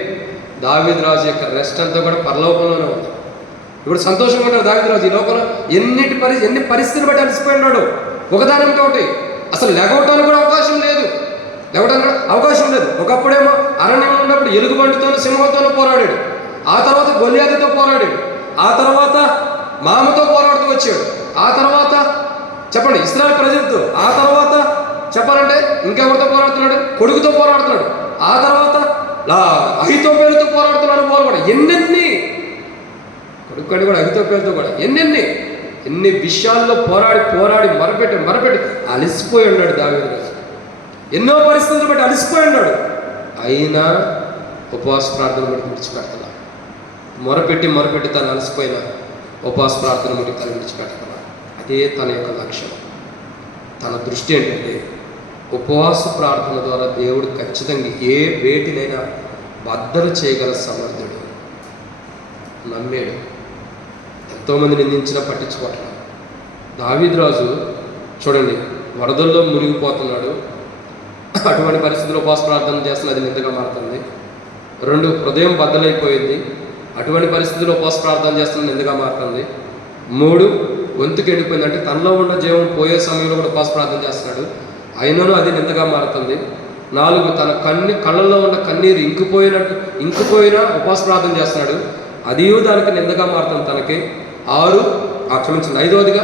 దావీదు రాజు యొక్క రెస్ట్ అంతా కూడా పరలోకంలోనే ఉంది. ఇప్పుడు సంతోషంగా ఉంటాడు దావీదు రాజు. ఈ లోకంలో ఎన్ని పరిస్థితులు బట్టి అలసిపోయినాడు. ఒకదానితో ఒకటి అసలు లెగవటానికి కూడా అవకాశం లేదు. ఒకప్పుడేమో అరణ్యంలో ఉన్నప్పుడు ఎలుగుబంటితోనూ సింహంతోనూ పోరాడాడు. ఆ తర్వాత గొల్యాతుతో పోరాడాడు. ఆ తర్వాత మామతో పోరాడుతూ వచ్చాడు. ఆ తర్వాత చెప్పండి ఇశ్రాయేలు ప్రజలతో. ఆ తర్వాత చెప్పాలంటే ఇంకెవరితో పోరాడుతున్నాడు? కొడుకుతో పోరాడుతున్నాడు. ఆ తర్వాత అహితోపేలుతో పోరాడుతున్నాడు. ఎన్నెన్ని కొడుకు కూడా అహితోపేలుతో కూడా ఎన్ని విషయాల్లో పోరాడి మరపెట్టి అలసిపోయి ఉన్నాడు దావీదు రాజు. ఎన్నో పరిస్థితులు బట్టి అలసిపోయి ఉన్నాడు. అయినా ఉపవాస ప్రార్థన బట్టి విడిచిపెడతాడు. మొరపెట్టి తను అలసిపోయిన ఉపవాస ప్రార్థన బట్టి తను విడిచిపెడతాడు. అదే తన యొక్క లక్ష్యం. తన దృష్టి ఏంటంటే ఉపవాస ప్రార్థన ద్వారా దేవుడు ఖచ్చితంగా ఏ వేటినైనా బద్దలు చేయగల సమర్థుడు. నమ్మాడు. ఎంతోమంది నిందించినా పట్టించుకోవట్లేదు. దావీదు రాజు చూడండి, వరదల్లో మునిగిపోతున్నాడు. అటువంటి పరిస్థితుల్లో ఉపవాస ప్రార్థన చేస్తున్న అది నిందగా మారుతుంది. 2, హృదయం బద్దలైపోయింది. అటువంటి పరిస్థితుల్లో ఉపవాస ప్రార్థన చేస్తున్న నిందగా మారుతుంది. 3, గొంతుకు ఎండిపోయింది. అంటే తనలో ఉన్న జీవం పోయే సమయంలో కూడా ఉపవాస ప్రార్థన చేస్తున్నాడు. అయినను అది నిందగా మారుతుంది. 4, తన కళ్ళల్లో ఉన్న కన్నీరు ఇంకిపోయినా ఉపవాస ప్రార్థన చేస్తున్నాడు. అది దానికి నిందగా మారుతుంది తనకి. 6, క్షమించండి, 5వదిగా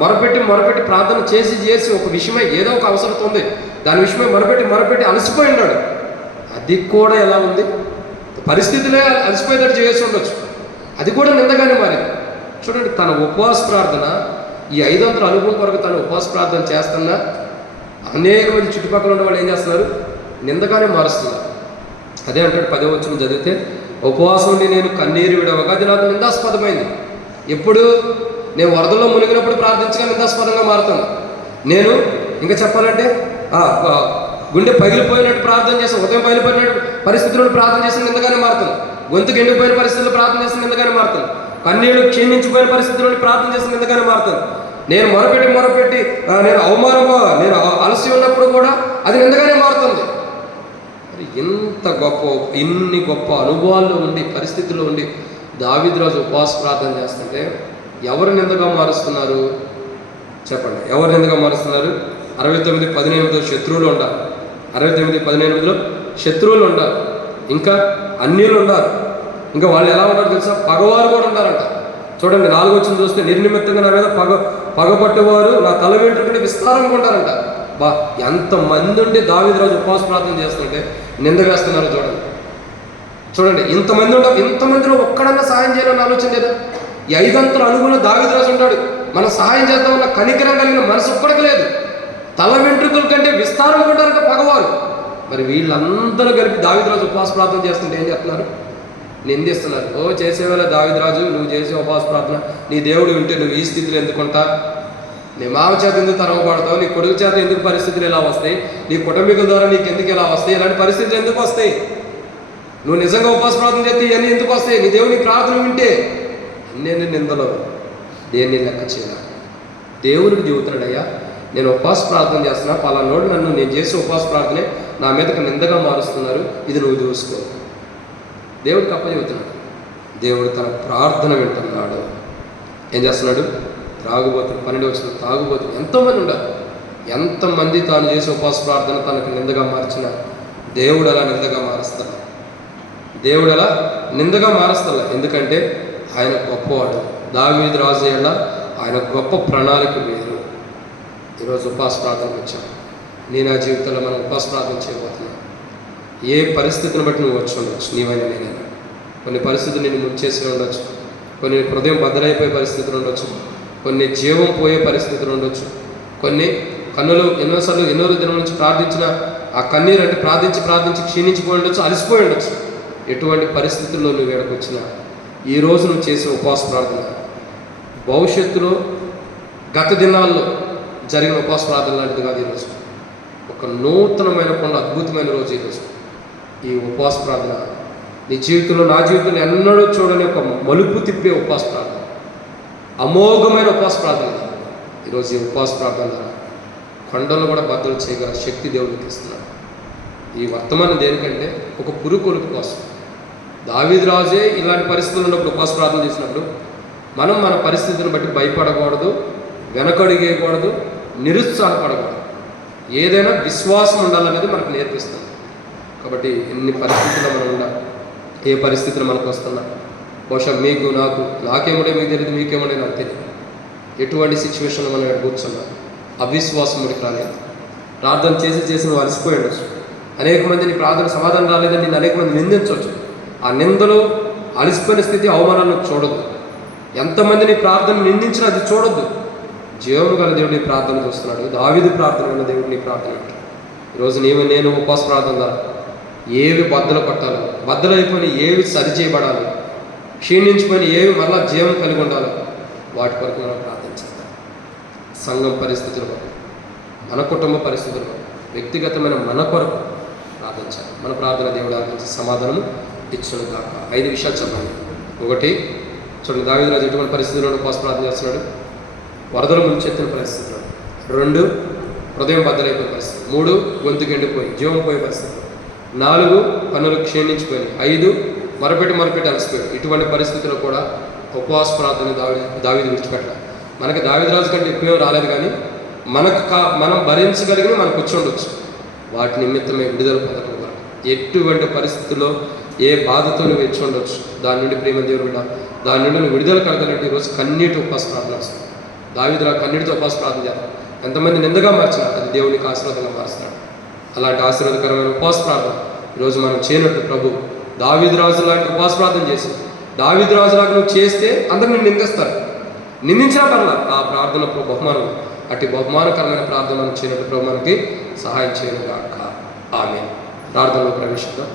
మొరపెట్టి ప్రార్థన చేసి ఒక విషయమై ఏదో ఒక అవసరం ఉంది, దాని విషయమై మొరపెట్టి అలసిపోయి ఉన్నాడు. అది కూడా ఎలా ఉంది? పరిస్థితులే అలసిపోయేటట్టు చేసి ఉండొచ్చు. అది కూడా నిందగానే మారింది. చూడండి, తన ఉపవాస ప్రార్థన, ఈ 500 అనుభవం కొరకు తను ఉపవాస ప్రార్థన చేస్తున్నా అనేక మంది చుట్టుపక్కల ఉన్న వాళ్ళు ఏం చేస్తున్నారు? నిందగానే మారుస్తున్నారు. అదే అంటాడు 10వ వచనం చదివితే, ఉపవాసం నుండి నేను కన్నీరు విడవగా అది నాకు నిందాస్పదమైంది. ఎప్పుడు నేను వరదల్లో మునిగినప్పుడు ప్రార్థించగా నిందాస్పదంగా మారుతుంది. నేను ఇంకా చెప్పాలంటే గుండె పగిలిపోయినట్టు ప్రార్థన చేస్తాను, ఉదయం పగిలిపోయినట్టు పరిస్థితుల్లో ప్రార్థన చేసిన నిందగానే మారుతుంది. గొంతుకు ఎండిపోయిన పరిస్థితుల్లో ప్రార్థన చేసిన నిందగానే మారుతుంది. కన్నీళ్ళు క్షీణించిపోయిన పరిస్థితుల్లో ప్రార్థన చేసిన నిందగానే మారుతుంది. నేను మొరపెట్టి నేను అలసి ఉన్నప్పుడు కూడా అది నిందగానే మారుతుంది. మరి ఇంత ఇన్ని గొప్ప అనుభవాల్లో ఉండి పరిస్థితుల్లో ఉండి దావీదు రాజు ఉపవాస ప్రార్థన చేస్తుంటే ఎవరు నిందగా మారుస్తున్నారు చెప్పండి? ఎవరు నిందగా మారుస్తున్నారు? 69:18 శత్రువులు ఉండాలి. 69:18 శత్రువులు ఉండాలి, ఇంకా అన్యులు ఉండాలి, ఇంకా వాళ్ళు ఎలా ఉన్నారు తెలుసా? పగవారు కూడా ఉండాలంట. చూడండి 4వ వచనం చూస్తే, నిర్నిమిత్తంగా నా మీద పగపట్టేవారు నా తల వెంట్రుకని విస్తారంగా ఉంటారంట. ఎంతమంది ఉండి దావీదు రాజు ఉపవాస ప్రార్థన చేస్తుంటే నింద వేస్తున్నారు. చూడండి ఇంతమందిలో ఒక్కడన్నా సహాయం చేయాలని ఆలోచన లేదా? ఈ 5 అంతల అనుగుణ దావీదు రాజు ఉంటాడు. మనం సహాయం చేద్దామన్న కనికరం కలిగిన మనసు ఒక్కడికి లేదు. తల వెంట్రుకల కంటే విస్తారంగా ఉంటారంట పగవారు. మరి వీళ్ళందరూ కలిపి దావీదు రాజు ఉపవాస ప్రార్థన చేస్తుంటే ఏం చేస్తున్నారు? నిందిస్తున్నారు. చేసేవేళ దావీదు రాజు, నువ్వు చేసే ఉపవాస ప్రార్థన నీ దేవుడు ఉంటే నువ్వు ఈ స్థితిలో ఎందుకుంటా? నీ మామ చేత ఎందుకు తరమపడతావు? నీ కొడుకు చేత ఎందుకు పరిస్థితులు ఎలా వస్తాయి? నీ కుటుంబీకుల ద్వారా నీకు ఎందుకు ఎలా వస్తాయి? ఇలాంటి పరిస్థితులు ఎందుకు వస్తాయి? నువ్వు నిజంగా ఉపవాస ప్రార్థన చేస్తే ఇవన్నీ ఎందుకు వస్తాయి? నీ దేవుని ప్రార్థన వింటే అన్నీ నిందలో దేన్ని లెక్క చేయాలి. దేవునికి చెబుతున్నాడయ్యా, నేను ఉపవాస ప్రార్థన చేస్తున్నా, పలానోడు నన్ను నేను చేసే ఉపవాస ప్రార్థనే నా మీదకి నిందగా మారుస్తున్నారు, ఇది నువ్వు చూసుకో. దేవుడికి అప్పచెబుతున్నాడు. దేవుడు తన ప్రార్థన వింటున్నాడు. ఏం చేస్తున్నాడు? త్రాగుబోతులు, 12వ వచనం, తాగుబోతులు ఎంతోమంది ఉండాలి. ఎంతమంది తాను చేసే ఉపవాస ప్రార్థన తనకు నిందగా మార్చిన దేవుడు అలా నిందగా మారుస్తాడు. దేవుడు అలా నిందగా మారుస్తాడు. ఎందుకంటే ఆయన గొప్పవాడు. దావీదు రాజు అయ్యాడ ఆయన గొప్ప ప్రణాళిక వేరు. ఈరోజు ఉపవాస ప్రార్థనకు వచ్చాను. నేను నా జీవితంలో మనం ఉపవాస ప్రార్థన చేయబోతున్నాను. ఏ పరిస్థితిని బట్టి నువ్వు వచ్చి ఉండొచ్చు, నీవైనా నేనైనా. కొన్ని పరిస్థితులు నేను ముంచేసి ఉండొచ్చు, కొన్ని హృదయం బద్దలైపోయే పరిస్థితులు ఉండొచ్చు, కొన్ని జీవం పోయే పరిస్థితులు ఉండొచ్చు, కొన్ని కన్నులు ఎన్నో దినం నుంచి ప్రార్థించిన ఆ కన్నీరు అంటే ప్రార్థించి క్షీణించిపోయి ఉండొచ్చు, అలసిపోయి ఉండొచ్చు. ఎటువంటి పరిస్థితుల్లో నువ్వు ఎక్కడికి వచ్చినా ఈరోజు నువ్వు చేసిన ఉపవాస ప్రార్థన భవిష్యత్తులో గత దినాల్లో జరిగిన ఉపవాస ప్రార్థన లాంటిది కాదు. ఈరోజు ఒక నూతనమైన పనులు, అద్భుతమైన రోజు ఈరోజు. ఈ ఉపవాస ప్రార్థన నీ జీవితంలో, నా జీవితంలో ఎన్నడూ చూడని ఒక మలుపు తిప్పే ఉపవాస ప్రార్థన, అమోఘమైన ఉపవాస ప్రార్థన. ఈరోజు ఈ ఉపవాస ప్రార్థన ద్వారా కొండలు కూడా బద్దలు చేయగల శక్తి దేవుడికి ఇస్తున్నాడు. ఈ వర్తమానం దేనికంటే ఒక పురుకొలుపు కోసం. దావీదు రాజే ఇలాంటి పరిస్థితులు ఉన్నప్పుడు ఉపవాస ప్రార్థన చేసినప్పుడు మనం మన పరిస్థితిని బట్టి భయపడకూడదు, వెనకడిగేయకూడదు, నిరుత్సాహపడకూడదు. ఏదైనా విశ్వాసం ఉండాలనేది మనకు నేర్పిస్తుంది. కాబట్టి ఎన్ని పరిస్థితుల్లో మనం ఉండాలి, ఏ పరిస్థితులు మనకు వస్తున్నా, బహుశా మీకు నాకేముండే మీకు తెలియదు, మీకేముండే నాకు తెలియదు. ఎటువంటి సిచ్యువేషన్లో మనం ఇక్కడ కూర్చున్నాం, అవిశ్వాసం మనకి రాలేదు. ప్రార్థన చేసి నువ్వు అలసిపోయి ఉండొచ్చు. అనేక మంది నీ ప్రార్థన సమాధానం రాలేదని నేను అనేక మంది నిందించవచ్చు. ఆ నిందలు, అలసిపోయిన స్థితి, అవమానాలను చూడొద్దు. ఎంతమంది నీ ప్రార్థన నిందించినా అది చూడొద్దు. జీవము గల దేవుడు నీ ప్రార్థన చూస్తున్నాడు. దావీదు ప్రార్థన ఉన్న దేవుడు నీ ప్రార్థన. ఈరోజు నేను ఉపవాస ప్రార్థన ద్వారా ఏవి బద్దలైపోయి ఏవి సరిచేయబడాలి, క్షీణించిపోయిన ఏవి మళ్ళా జీవం కలిగి ఉండాలి, వాటి కొరకు మనం ప్రార్థించాలి. సంఘం పరిస్థితుల కొరకు, మన కుటుంబ పరిస్థితుల కొరకు, వ్యక్తిగతమైన మన కొరకు ప్రార్థించాలి. మన ప్రార్థన దేవుడు ఆలోచించి సమాధానము ఇచ్చును కాక. 5 విషయాలు చెప్పండి. 1, చూడండి దావీదు రాజు ఎటువంటి పరిస్థితుల్లో ఉపవాస ప్రార్థన చేస్తున్నాడు? వరదలు ముంచెత్తిన పరిస్థితులు. 2, హృదయం బద్దలైపోయే పరిస్థితి. 3, గొంతుకు ఎండిపోయి జీవం పోయే పరిస్థితి. 4, పనులు క్షీణించిపోయి. 5, మొరపెట్టి అలసిపోయాడు. ఇటువంటి పరిస్థితుల్లో కూడా ఉపవాస ప్రార్థన దావీదు విడిచిపెట్టాలి. మనకి దావీదు రాజు కంటే ఎక్కువ రాలేదు, కానీ మనం భరించగలిగిన మనకు వచ్చి ఉండొచ్చు. వాటి నిమిత్తమే విడుదల పొందడం కూడా. ఎటువంటి పరిస్థితుల్లో ఏ బాధతో నువ్వు వచ్చి ఉండొచ్చు, దాని నుండి ప్రేమ దేవుడు బిడ్డ, దాని నుండి నువ్వు విడుదల కలగాలంటే ఈరోజు కన్నీటి ఉపవాస ప్రార్థన వస్తుంది. దావీదు రాజు కన్నీటితో ఉపవాస ప్రార్థన చేస్తాడు. ఎంతమంది నిందగా మార్చినా అది దేవునికి ఆశీర్వాదంగా మారుస్తాడు. అలాంటి ఆశీర్వాదకరమైన ఉపవాస ప్రార్థన ఈరోజు మనం చేయనట్టు ప్రభు దావీదు రాజు లాంటి ఉపవాస ప్రార్థన చేసి, దావీదు రాజులాగా నువ్వు చేస్తే అందరూ నిన్ను నిందిస్తారు. నిందించినా పర్లా, ఆ ప్రార్థన బహుమానం, అటు బహుమానకరమైన ప్రార్థన మనం చేయనట్టు ప్రభు మనకి సహాయం చేయను గాక. ఆమేన్. ప్రార్థనలో ప్రవేశిద్దాం.